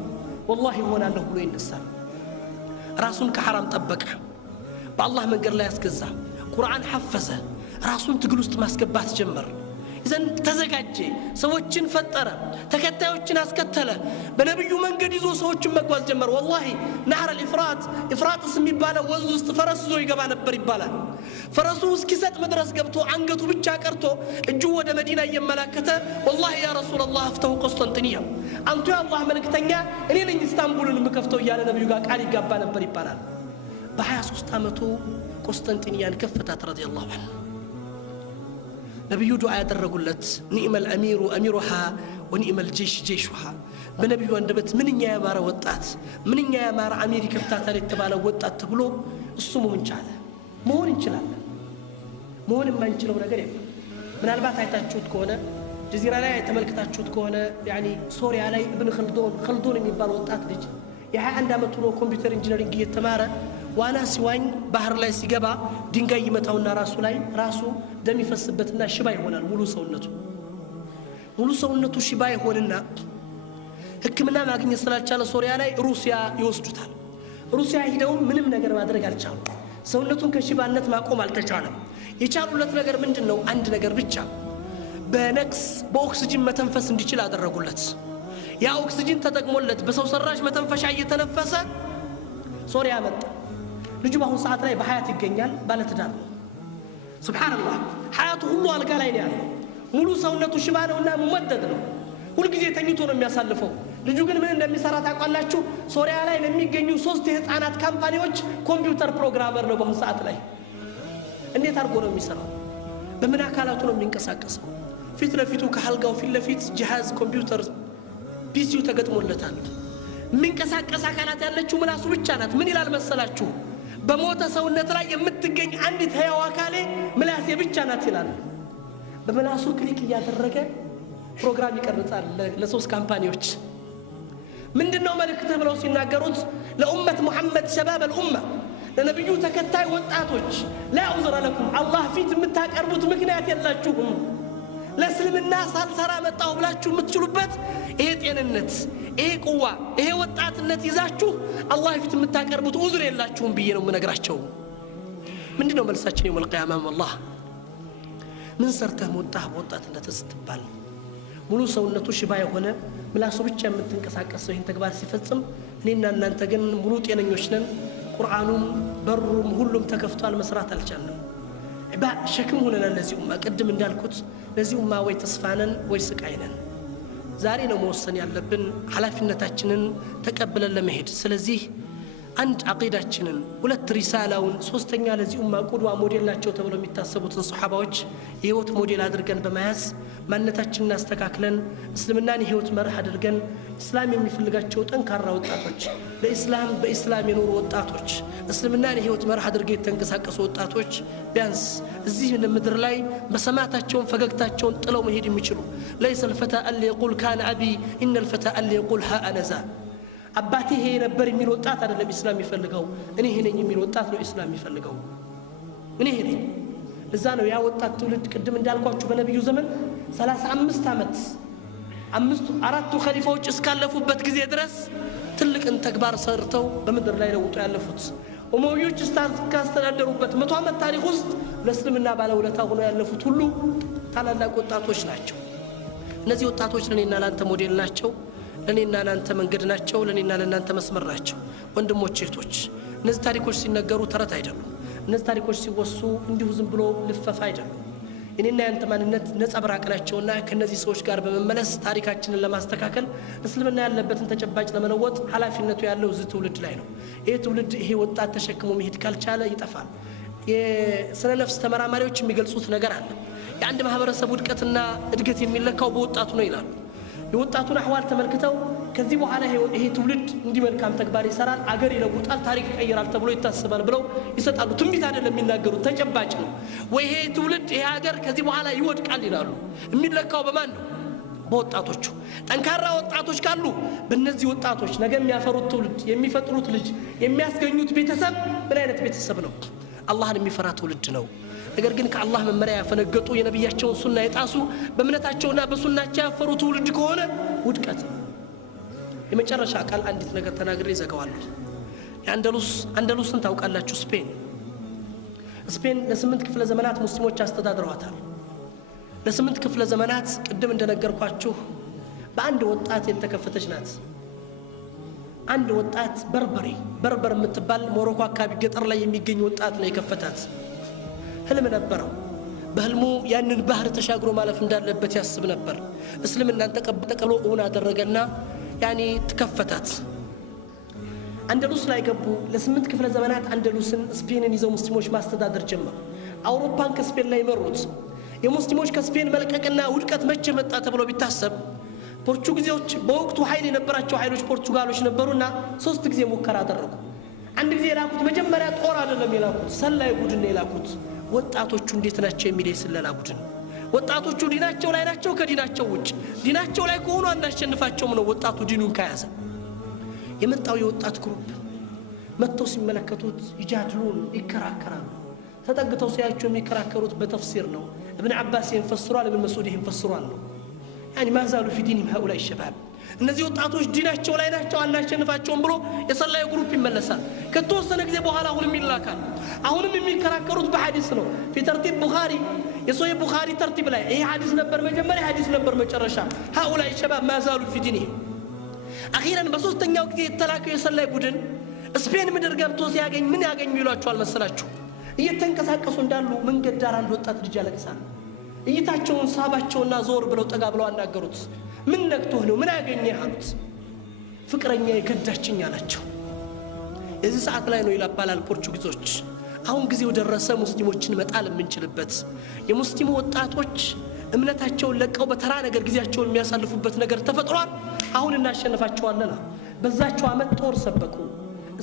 والله ሆናለሁ ብሎ ይነሳል ራሱን ከሐራም ጠበቀ በአላህ መንገድ ላይ ያስገዛ ቁርአን ሐፈዘ ራሱን ትግል ውስጥ ማስገባት ጀመረ إذن تزكاجي سوتشين فترة تكتاوتشين أسكتله بنبيو من قد يزو سوتشين مقواز جمر والله نهر الإفراط اسمي بالا وزوز فرس زوي قبانا بريبالا فرسوس كسات مدرس قبتو عنقتو بتشاكرتو الجوة دا مدينة يملاكته والله يا رسول الله افتهو قسطنطينية أنتو يا الله ملك تنيا إنين اسطنبول المكفتو يالا نبيو قاك علي قبانا بريبالا بحيا سوستامتو قسطنطينية كفتات رضي الله عنه ነብዩ ዱዓ ያደረጉለት ኒዕመል አሚሩ አሚሩሃ ወኒዕመል ጀይሽ ጀይሹሃ በነብዩ አንደበት ምንኛ ያማረ ወጣት ምንኛ ያማረ አሚር ይከፍታታል የተባለ ወጣት ተብሎ እሱ መሆን ቻለ መሆን እንችላለን መሆን የማንችለው ነገር የለም ምናልባት አይታችሁት ከሆነ ጀዚራ ላይ ተመልክታችሁት ከሆነ ያኒ ሶሪያ ላይ ኢብኑ ኸልዱን የሚባል ወጣት ልጅ የ21 ዓመት ነው ኮምፒውተር ኢንጂነሪንግ እየተማረ ዋና ሲዋኝ ባህር ላይ ሲገባ ድንጋይ ይመታውና ራሱ ደም ይፈስበትና ሽባ ይሆናል ሙሉ ሰውነቱ ሽባ ይሆንና ህክምና ማግኘት ስላልቻለ ሶሪያ ላይ ሩሲያ ይወስዱታል ሩሲያ ሄደው ምንም ነገር ማድረግ አልቻሉም ሰውነቱን ከሽባነት ማቆም አልተቻለም የቻሉለት ነገር ምንድነው አንድ ነገር ብቻ በነክስ በኦክሲጅን መተንፈስ እንዲችል አደረጉለት ያ ኦክሲጅን ተጠቅሞለት በሰው ሰራሽ መተንፈሻ እየተነፈሰ ሶሪያ መጣ ልጁ በአሁን ሰዓት ላይ በሐያት ይገኛል ባለትዳር ነው ሱብሃንአላህ ሐያቱ ሁሉ አልጋ ላይ ነው ያለው ሙሉ ሰውነቱ ሽባ ነውና ሙመደድ ነው ሁሉ ጊዜ ተኝቶ ነው የሚያሳልፈው ልጁ ግን ምን እንደሚሰራ ታውቃላችሁ ሶሪያ ላይ ለሚገኙ 3 የህፃናት ካምፓኒዎች ኮምፒውተር ፕሮግራመር ነው በአሁን ሰዓት ላይ እንዴት አድርጎ ነው የሚሰራው በምን አካላቱ ነው የሚንቀሳቀሰው ፊት ለፊቱ ከሐልጋው ፊት ለፊት ጂሃዝ ኮምፒውተር ፒሲው ተገጥሞለታል የሚንቀሳቀስ አካላት ያለችው ምላሱ ብቻ ናት ምን ይላል መሰላችሁ በሞተ ሰውነት ላይ የምትገኝ አንዲት ህያው አካሌ ምላሴ ብቻ ናት ይላል በምላሱ ክሊክ ያደረገ ፕሮግራም ይቀርጻል ለሶስት ካምፓኒዎች ምንድነው መልእክት ብለው ሲናገሩት ለኡመት ሙሐመድ ሸባብ الامه ለነብዩ ተከታይ ወጣቶች لا عذر لكم الله ፊት የምታቀርቡት ምክንያት የላችሁም ለእስልምና ሳልሰራ መጣው ብላችሁ የምትችሉበት ይሄ ጤንነት ይሄ ቁዋ ይሄ ወጣትነት ይዛችሁ አላህ ፊት የምታቀርቡት ዑዝር የላችሁም ብዬ ነው የምነግራቸው ምንድነው መልሳችን የውል ቂያማ والله ምን ሰርተህ ወጣህ ወጣትነት ስትባል ሙሉ ሰውነቱ ሽባ የሆነ ምላሱ ብቻ የምትንቀሳቀሰው ይሄን ተግባር ሲፈጽም እኔና እናንተ ግን ሙሉ ጤነኞች ነን ቁርአኑም በሩም ሁሉም ተከፍቷል መስራት አልቻልንም ሸክም ሆነና ለዚህ ቀድም እንዳልኩት ለዚህ ወይ ተስፋነን ወይ ስቃይነን ዛሬ ነው መወሰን ያለብን ሐላፊነታችንን ተቀበለን ለመሄድ ስለዚህ አንድ አቂዳችንን ሁለት ሪሳላውን ሶስተኛ ለዚህ ቁድዋ ሞዴል ናቸው ተብሎ የሚታሰቡትን ሱሐባዎች የህይወት ሞዴል አድርገን በመያዝ ማንነታችንን አስተካክለን እስልምናን የህይወት መርህ አድርገን እስላም የሚፈልጋቸው ጠንካራ ወጣቶች ለእስላም በእስላም የኖሩ ወጣቶች እስልምናን የህይወት መርህ አድርገው የተንቀሳቀሱ ወጣቶች ቢያንስ እዚህ ምድር ላይ በሰማታቸውን ፈገግታቸውን ጥለው መሄድ የሚችሉ ليس الفتى اللي يقول كان ابي ان الفتى اللي يقول ها انا ذا አባቴ ይሄ ነበር የሚል ወጣት አይደለም እስላም ይፈልገው እኔ ይሄ ነኝ የሚል ወጣት ነው እስላም ይፈልገው እኔ ይሄ ነኝ ለዛ ነው ያ ወጣት ትውልድ ቅድም እንዳልኳችሁ በነብዩ ዘመን 35 አመት አራቱ ኸሊፋዎች እስካለፉበት ጊዜ ድረስ ትልቅን ተግባር ሰርተው በመድር ላይ ለውጡ ያለፉት ኡመውዮች እስካስተዳደሩበት 100 አመት ታሪክ ውስጥ ለእስልምና ባለውለታ ሆነው ያለፉት ሁሉ ታላላቅ ወጣቶች ናቸው እነዚህ ወጣቶች ለኔና ላንተ ሞዴል ናቸው ለኔና ላንተ መንገድ ናቸው ለኔና ለናንተ መስመር ናቸው ወንድሞች እህቶች እነዚህ ታሪኮች ሲነገሩ ተረት አይደሉም እነዚህ ታሪኮች ሲወሱ እንዲሁ ዝም ብሎ ልፈፋ አይደሉም እኔና ያንተ ማንነት ነጸብራቅ ናቸውና ከነዚህ ሰዎች ጋር በመመለስ ታሪካችንን ለማስተካከል እስልምና ያለበትን ተጨባጭ ለመለወጥ ሐላፊነቱ ያለው እዚህ ትውልድ ላይ ነው ይሄ ትውልድ ይሄ ወጣት ተሸክሞ መሄድ ካልቻለ ይጠፋል የስነ ነፍስ ተመራማሪዎች የሚገልጹት ነገር አለ የአንድ ማህበረሰብ ውድቀትና እድገት የሚለካው በወጣቱ ነው ይላሉ የወጣቱን አህዋል ተመልክተው ከዚህ በኋላ ይሄ ትውልድ እንዲህ መልካም ተግባር ይሰራል አገር ይለውጣል ታሪክ ይቀይራል ተብሎ ይታሰባል ብለው ይሰጣሉ ትንቢት አይደለም የሚናገሩት ተጨባጭ ነው ወይ ይሄ ትውልድ ይሄ ሀገር ከዚህ በኋላ ይወድቃል ይላሉ የሚለካው በማን ነው በወጣቶቹ ጠንካራ ወጣቶች ካሉ በእነዚህ ወጣቶች ነገ የሚያፈሩት ትውልድ የሚፈጥሩት ልጅ የሚያስገኙት ቤተሰብ ምን አይነት ቤተሰብ ነው አላህን የሚፈራ ትውልድ ነው ነገር ግን ከአላህ መመሪያ ያፈነገጡ የነብያቸውን ሱና የጣሱ በእምነታቸውና በሱናቸው ያፈሩ ትውልድ ከሆነ ውድቀት የመጨረሻ ቃል አንዲት ነገር ተናግሬ ዘጋዋለሁ አንደሉስን ታውቃላችሁ ስፔን ለ8 ክፍለ ዘመናት ሙስሊሞች አስተዳድረዋታል ለ8 ክፍለ ዘመናት ቅድም እንደነገርኳችሁ በአንድ ወጣት የተከፈተች ናት አንድ ወጣት በርበር የምትባል ሞሮኮ አካባቢ ገጠር ላይ የሚገኝ ወጣት ነው የከፈታት ህልም ነበረው በህልሙ ያንን ባህር ተሻግሮ ማለፍ እንዳለበት ያስብ ነበር እስልምናን ተቀብሎ እውን አደረገና ያኒ ተከፈታት አንደሉስ ላይ ገቡ ለ8 ክፍለ ዘመናት አንደሉስን ስፔንን ይዘው ሙስሊሞች ማስተዳደር ጀመሩ አውሮፓን ከስፔን ላይ መሩት የሙስሊሞች ከስፔን መልቀቅና ውድቀት መቼ መጣ ተብሎ ቢታሰብ ፖርቹጊዞች በወቅቱ ኃይል የነበራቸው ኃይሎች ፖርቹጋሎች ነበሩና 3 ጊዜ ሙከራ አደረጉ። አንድ ጊዜ የላኩት መጀመሪያ ጦር አይደለም የላኩት ሰላይ ቡድን የላኩት ወጣቶቹ እንዴት ናቸው የሚል የስለላ ቡድን። ወጣቶቹ ዲናቸው ላይ ናቸው ከዲናቸው ውጭ ዲናቸው ላይ ከሆኑ አንዳሸንፋቸውም ነው ወጣቱ ዲኑን ከያዘ። የመጣው የወጣት ግሩፕ መጥተው ሲመለከቱት ይጃድሉን ይከራከራሉ። ተጠግተው ሲያዩቸው የሚከራከሩት በተፍሲር ነው። ابن عباس يفسروا ابن مسعود يفسروا ነው يعني ما زالوا في دينهم هؤلاء الشباب እነዚህ ወጣቶች ዲናቸው ላይ ናቸው አንዳሸንፋቸውም ብሎ የሰላይ ግሩፕ ይመለሳል። ከተወሰነ ጊዜ በኋላ አሁንም ይላካል። አሁንም የሚከራከሩት በሐዲስ ነው። في ترتيب بخاري የሶሂህ ቡኻሪ ተርቲብ ላይ ይሄ ሐዲስ ነበር መጀመሪያ ሐዲስ ነበር መጨረሻ هؤلاء الشباب ما زالوا في دينهم اخيرا በሶስተኛው ጊዜ የተላከው የሰላይ ቡድን ስፔን ምድር ገብቶ ሲያገኝ ምን ያገኙ ይሏቸዋል መሰላችሁ? እየተንቀሳቀሱ እንዳሉ መንገድ ዳር አንድ ወጣት ልጅ ያለቅሳል። እይታቸውን ሳባቸውና ዞር ብለው ጠጋ ብለው አናገሩት። ምን ነክቶህ ነው ምን ያገኘህ አሉት። ፍቅረኛ የከዳችኝ አላቸው። የዚህ ሰዓት ላይ ነው ይላባላል ፖርቹጊዞች አሁን ጊዜው ደረሰ ሙስሊሞችን መጣል የምንችልበት የሙስሊሙ ወጣቶች እምነታቸውን ለቀው በተራ ነገር ጊዜያቸውን የሚያሳልፉበት ነገር ተፈጥሯል። አሁን እናሸንፋቸዋለን። በዛቸው አመት ጦር ሰበቁ።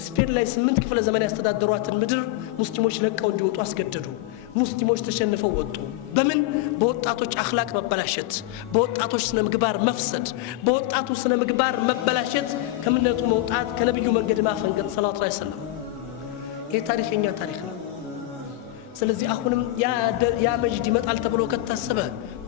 ስፔን ላይ 8 ክፍለ ዘመን ያስተዳደሯትን ምድር ሙስሊሞች ለቀው እንዲወጡ አስገደዱ። ሙስሊሞች ተሸንፈው ወጡ። በምን? በወጣቶች አኽላቅ መበላሸት፣ በወጣቶች ስነ ምግባር መፍሰድ፣ በወጣቱ ስነ ምግባር መበላሸት ከእምነቱ መውጣት ከነብዩ መንገድ ማፈንገጥ ሰለላሁ ዐለይሂ ወሰለም። ይሄ ታሪክኛ ታሪክ ነው። ስለዚህ አሁንም ያ መጅድ ይመጣል ተብሎ ከታሰበ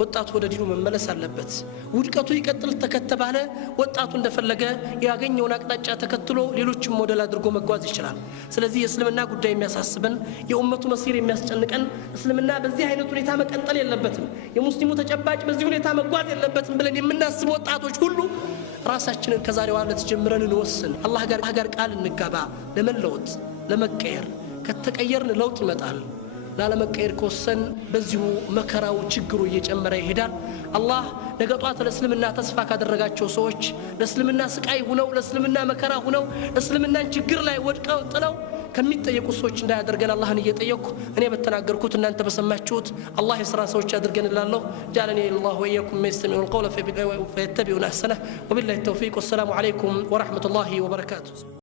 ወጣቱ ወደ ዲኑ መመለስ አለበት። ውድቀቱ ይቀጥል ተከተባለ ወጣቱ እንደፈለገ ያገኘውን አቅጣጫ ተከትሎ ሌሎችም ሞዴል አድርጎ መጓዝ ይችላል። ስለዚህ የእስልምና ጉዳይ የሚያሳስበን የኡመቱ መስይር የሚያስጨንቀን እስልምና በዚህ አይነት ሁኔታ መቀጠል የለበትም የሙስሊሙ ተጨባጭ በዚህ ሁኔታ መጓዝ የለበትም ብለን የምናስብ ወጣቶች ሁሉ ራሳችንን ከዛሬው ዕለት ጀምረን እንወስን። አላህ ጋር ቃል እንጋባ ለመለወጥ ለመቀየር። ከተቀየርን ለውጥ ይመጣል። ላለመቀየር ከወሰን በዚሁ መከራው ችግሩ እየጨመረ ይሄዳል። አላህ ነገ ጧት ለእስልምና ተስፋ ካደረጋቸው ሰዎች ለእስልምና ስቃይ ሆነው ለእስልምና መከራ ሆነው እስልምናን ችግር ላይ ወድቀው ጥለው ከሚጠየቁ ሰዎች እንዳያደርገን አላህን እየጠየቁ እኔ በተናገርኩት እናንተ በሰማችሁት አላህ የሥራ ሰዎች ያድርገን እላለሁ። ጃለኒ አላህ ወኢያኩም መስተሚዑ القول فيتبعون احسنه وبالله التوفيق والسلام عليكم ورحمه الله وبركاته